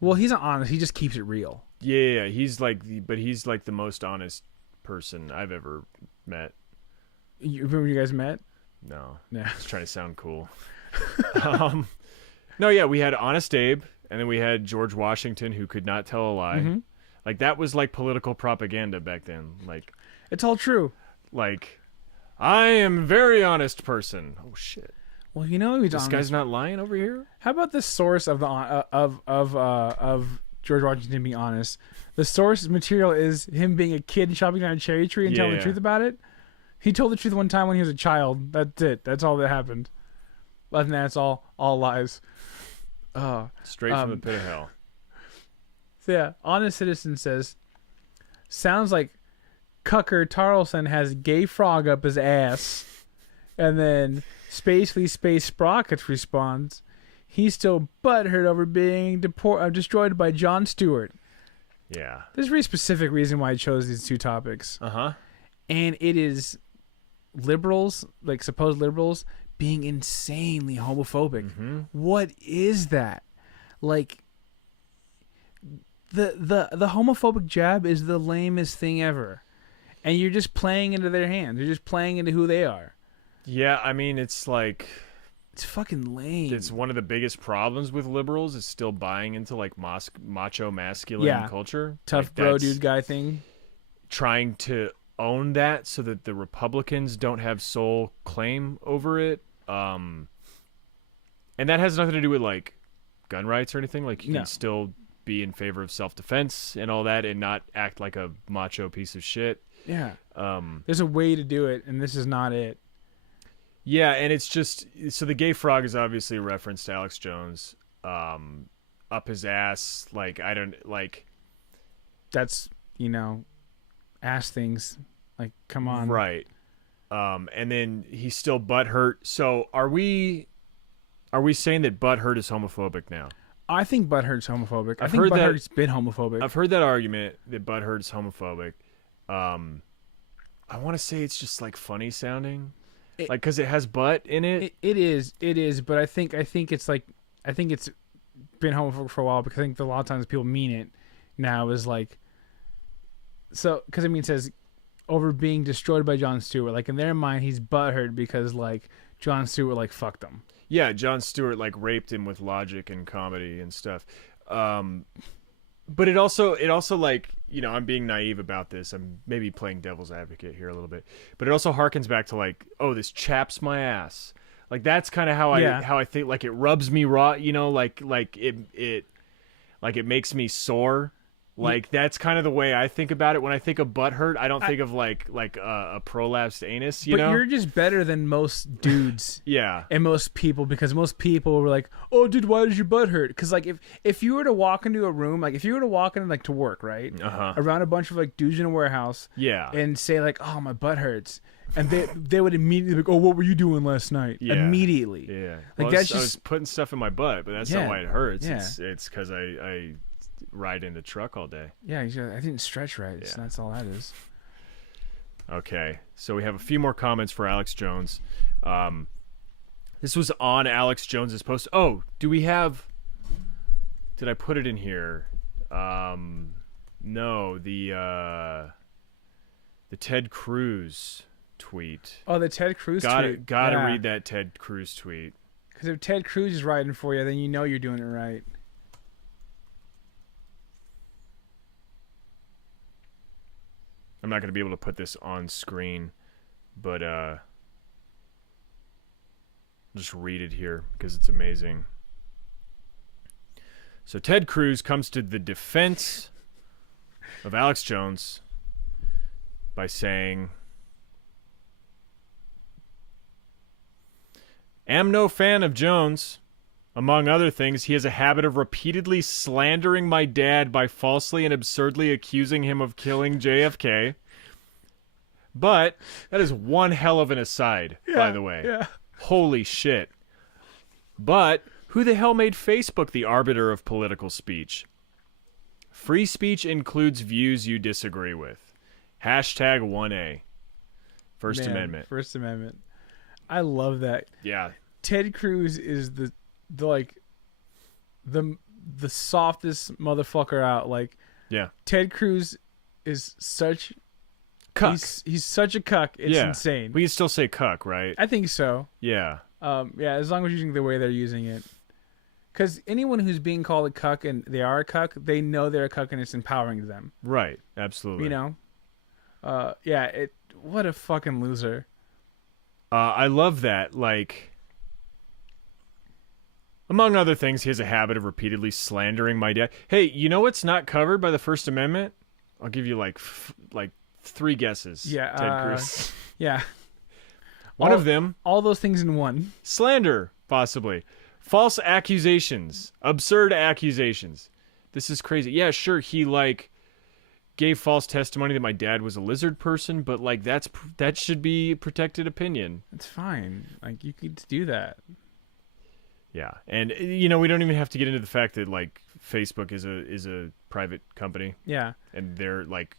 Well, he's not honest. He just keeps it real. Yeah. He's like the most honest person I've ever met. You remember when you guys met? No. Yeah. I was trying to sound cool. No, yeah, we had Honest Abe, and then we had George Washington, who could not tell a lie. Mm-hmm. Like, that was like political propaganda back then. It's all true. Like, I am a very honest person. Oh shit! Well, you know he's This honest. guy's not lying over here. How about the source of the of George Washington being honest? The source material is him being a kid chopping down a cherry tree and telling the Yeah. truth about it. He told the truth one time when he was a child. That's it. That's all that happened. Other than that, it's all lies. Straight from the pit of hell. So yeah, Honest Citizen says, sounds like Cucker Tarleson has gay frog up his ass. And then Spacely Space Sprockets responds, he's still butthurt over being destroyed by Jon Stewart. Yeah. There's a very specific reason why I chose these two topics. Uh-huh. And it is liberals, like supposed liberals, being insanely homophobic. Mm-hmm. What is that? Like, the homophobic jab is the lamest thing ever. And you're just playing into their hands. You're just playing into who they are. Yeah, I mean, it's like... It's fucking lame. It's one of the biggest problems with liberals is still buying into, like, macho masculine culture. Tough like, bro that's dude guy thing. Trying to own that so that the Republicans don't have sole claim over it. And that has nothing to do with, like, gun rights or anything. Like, you No. can still be in favor of self-defense and all that and not act like a macho piece of shit. Yeah. There's a way to do it, and this is not it. Yeah, and it's just... So the gay frog is obviously a reference to Alex Jones. Up his ass. Like, I don't... Like... That's, ass things. Like, come on. Right. And then he's still butthurt. So are we saying that butthurt is homophobic now? I think butthurt's homophobic. I I've think heard that- butthurt's been homophobic. I've heard that argument that butthurt is homophobic. I want to say it's just like funny sounding, like because it has butt in it. It is, but I think it's been homophobic for a while because I think a lot of times people mean it now is like, so because it says over being destroyed by Jon Stewart, like in their mind he's butthurt because like Jon Stewart like fucked him. Yeah, Jon Stewart like raped him with logic and comedy and stuff. But it also like, I'm being naive about this. I'm maybe playing devil's advocate here a little bit. But it also harkens back to like, oh, this chaps my ass. Like that's kind of how I think, like it rubs me raw, like it makes me sore. Like that's kind of the way I think about it. When I think of butthurt, I don't think of like a prolapsed anus, But you're just better than most dudes. Yeah. And most people, because most people were like, "Oh, dude, why does your butt hurt?" Because like if you were to walk into a room, like if you were to walk in like to work, right, around a bunch of like dudes in a warehouse, and say like, "Oh, my butt hurts," and they would immediately be like, "Oh, what were you doing last night?" Yeah. Immediately. Yeah. Like I that's was just putting stuff in my butt, but that's not why it hurts. Yeah. It's because I ride in the truck all day. Yeah, I didn't stretch right. So that's all that is. Okay, so we have a few more comments for Alex Jones. This was on Alex Jones's post. Oh, do we have... Did I put it in here? No, the Ted Cruz tweet. Oh, the Ted Cruz tweet. Gotta read that Ted Cruz tweet. Because if Ted Cruz is riding for you, then you know you're doing it right. I'm not going to be able to put this on screen, but just read it here because it's amazing. So Ted Cruz comes to the defense of Alex Jones by saying, "Am no fan of Jones. Among other things, he has a habit of repeatedly slandering my dad by falsely and absurdly accusing him of killing JFK. But that is one hell of an aside, by the way. Yeah. Holy shit. But who the hell made Facebook the arbiter of political speech? Free speech includes views you disagree with. Hashtag 1A. First Amendment. First Amendment. I love that. Yeah. Ted Cruz is the softest motherfucker out. Like, Yeah. Ted Cruz is such Cuck. He's such a cuck. It's Yeah. insane. We can still say cuck, right? I think so. Yeah. Yeah, as long as you're using the way they're using it. Because anyone who's being called a cuck and they are a cuck, they know they're a cuck and it's empowering them. Right. Absolutely. You know? Yeah, what a fucking loser. I love that. Like, among other things, he has a habit of repeatedly slandering my dad. Hey, you know what's not covered by the First Amendment? I'll give you like 3 guesses. Yeah. Ted Cruz. Yeah. One of them, All those things in one. slander, possibly. False accusations. Absurd accusations. This is crazy. Yeah, sure, he, like, gave false testimony that my dad was a lizard person, but, like, that should be protected opinion. It's fine. Like, you could do that. Yeah, and you know, we don't even have to get into the fact that like Facebook is a private company, Yeah. and their like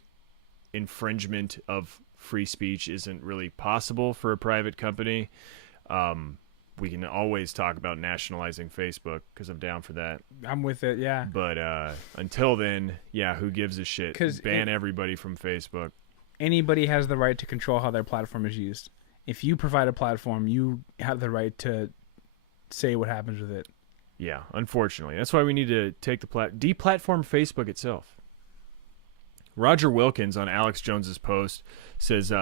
infringement of free speech isn't really possible for a private company. We can always talk about nationalizing Facebook because I'm down for that. I'm with it. Yeah. But until then, yeah, who gives a shit? 'Cause Ban everybody from Facebook. Anybody has the right to control how their platform is used. If you provide a platform, you have the right to say what happens with it. Yeah, unfortunately. That's why we need to take the deplatform Facebook itself. Roger Wilkins on Alex Jones's post says,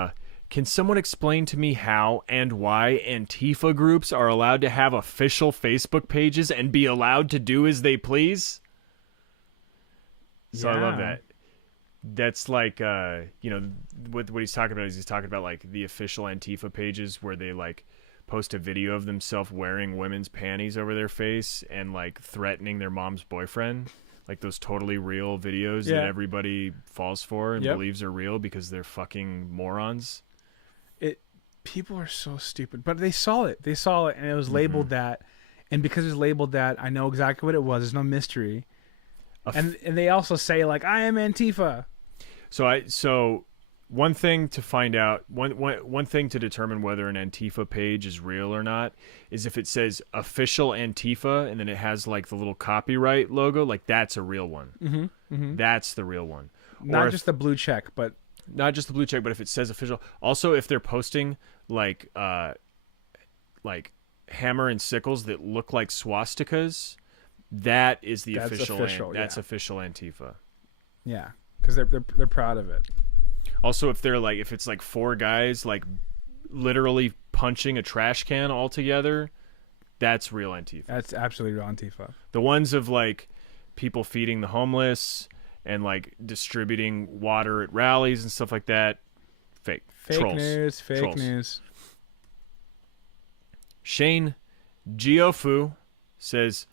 can someone explain to me how and why Antifa groups are allowed to have official Facebook pages and be allowed to do as they please? So I love Yeah. that. That's like, you know, what he's talking about is he's talking about like the official Antifa pages where they like post a video of themselves wearing women's panties over their face and like threatening their mom's boyfriend, like those totally real videos that Yeah. everybody falls for and Yep. believes are real because they're fucking morons. People are so stupid, but they saw it, and it was labeled that, and because it's labeled that, I know exactly what it was. There's no mystery. And they also say like, I am Antifa. So one thing to find out, one thing to determine whether an Antifa page is real or not is if it says official Antifa and then it has like the little copyright logo, like that's a real one. That's the real one. Not Or just the blue check, but not just the blue check, but if it says official. Also, if they're posting like hammer and sickles that look like swastikas, that is the That's official. official, That's yeah. official Antifa. yeah, because they're proud of it. Also, if it's like 4 guys like literally punching a trash can all together, that's real Antifa. That's absolutely real Antifa. The ones of like people feeding the homeless and like distributing water at rallies and stuff like that, fake. Fake Trolls. news. Fake Trolls. news. Shane Geofu says,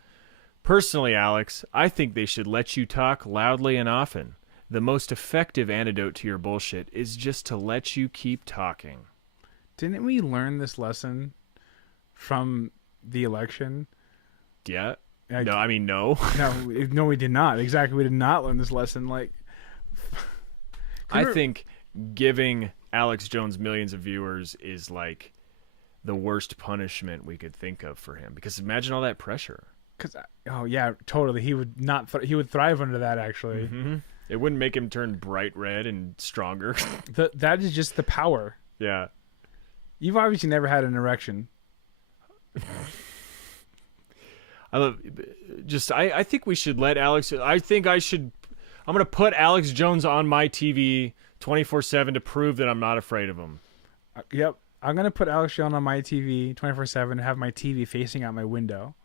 personally, Alex, I think they should let you talk loudly and often. The most effective antidote to your bullshit is just to let you keep talking. Didn't we learn this lesson from the election? Yeah. Like, No, I mean, no. No, we did not. Exactly, we did not learn this lesson. Like, I think giving Alex Jones millions of viewers is like the worst punishment we could think of for him. Because imagine all that pressure. oh yeah, totally. He would not. He would thrive under that. Actually, Mm-hmm. It wouldn't make him turn bright red and stronger. that is just the power. Yeah. You've obviously never had an erection. I think we should let Alex. I'm going to put Alex Jones on my TV 24/7 to prove that I'm not afraid of him. Yep. I'm gonna put Alex Jones on my TV 24/7. Have my TV facing out my window,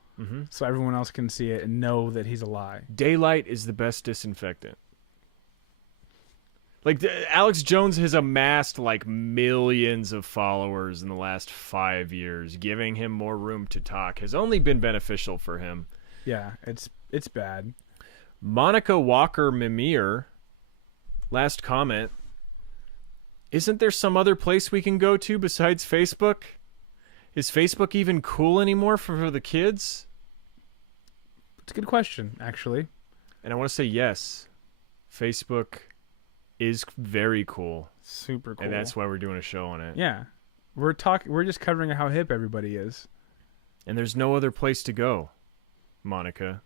so everyone else can see it and know that he's a lie. Daylight is the best disinfectant. Like, Alex Jones has amassed like millions of followers in the last 5 years. Giving him more room to talk has only been beneficial for him. Yeah, it's bad. Monica Walker Mimir, last comment. Isn't there some other place we can go to besides Facebook? Is Facebook even cool anymore for the kids? It's a good question, actually. And I want to say yes. Facebook is very cool. Super cool. And that's why we're doing a show on it. Yeah. We're just covering how hip everybody is. And there's no other place to go, Monica.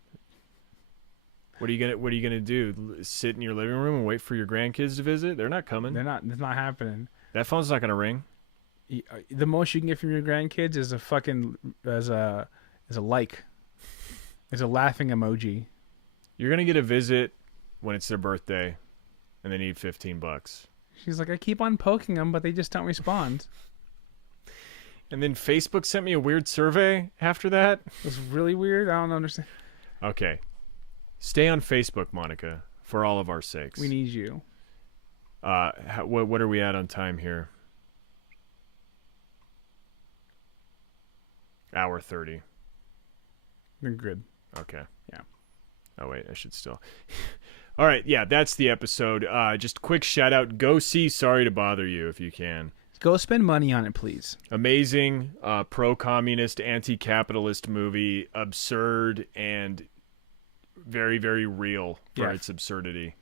What are you gonna do? Sit in your living room and wait for your grandkids to visit? They're not coming. It's not happening. That phone's not gonna ring. The most you can get from your grandkids is a fucking is a like. Is a laughing emoji. You're gonna get a visit when it's their birthday, and they need $15. She's like, I keep on poking them, but they just don't respond. And then Facebook sent me a weird survey after that. It was really weird. I don't understand. Okay. Stay on Facebook, Monica, for all of our sakes. We need you. What are we at on time here? Hour 30. You're good. Okay. Yeah. Oh, wait. I should still. All right. Yeah, that's the episode. Just quick shout out. Go see Sorry to Bother You if you can. Go spend money on it, please. Amazing pro-communist, anti-capitalist movie. Absurd and very, very real for its absurdity.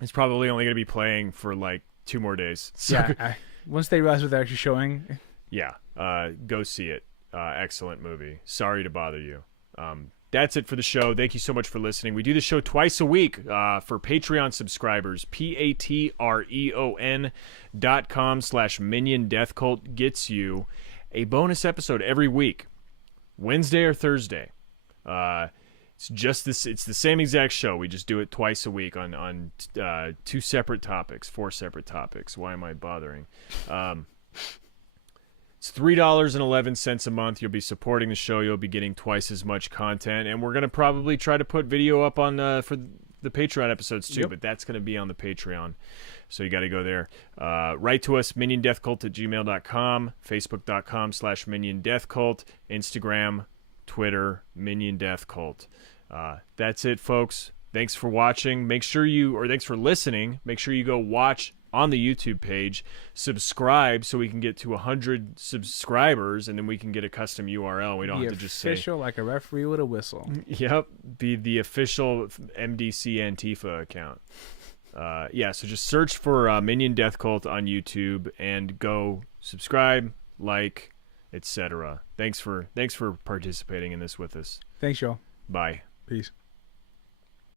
It's probably only going to be playing for like 2 more days. So, yeah. Once they realize what they're actually showing. Yeah. Go see it. Excellent movie. Sorry to bother you. That's it for the show. Thank you so much for listening. We do the show twice a week for Patreon subscribers. patreon.com/Minion Death Cult gets you a bonus episode every week, Wednesday or Thursday. It's just this. It's the same exact show. We just do it twice a week on 2 separate topics, 4 separate topics. Why am I bothering? It's $3.11 a month. You'll be supporting the show. You'll be getting twice as much content, and we're gonna probably try to put video up on for the Patreon episodes too. Yep. But that's gonna be on the Patreon, so you got to go there. Write to us, miniondeathcult@gmail.com, facebook.com/miniondeathcult, Instagram, Twitter, Minion Death Cult. That's it, folks. Thanks for watching. Thanks for listening. Make sure you go watch on the YouTube page. Subscribe so we can get to 100 subscribers, and then we can get a custom URL. We don't have to just say. Official, like a referee with a whistle. Yep, be the official MDC Antifa account. So just search for Minion Death Cult on YouTube and go subscribe, like, etc. Thanks for participating in this with us. Thanks, y'all. Bye. Peace.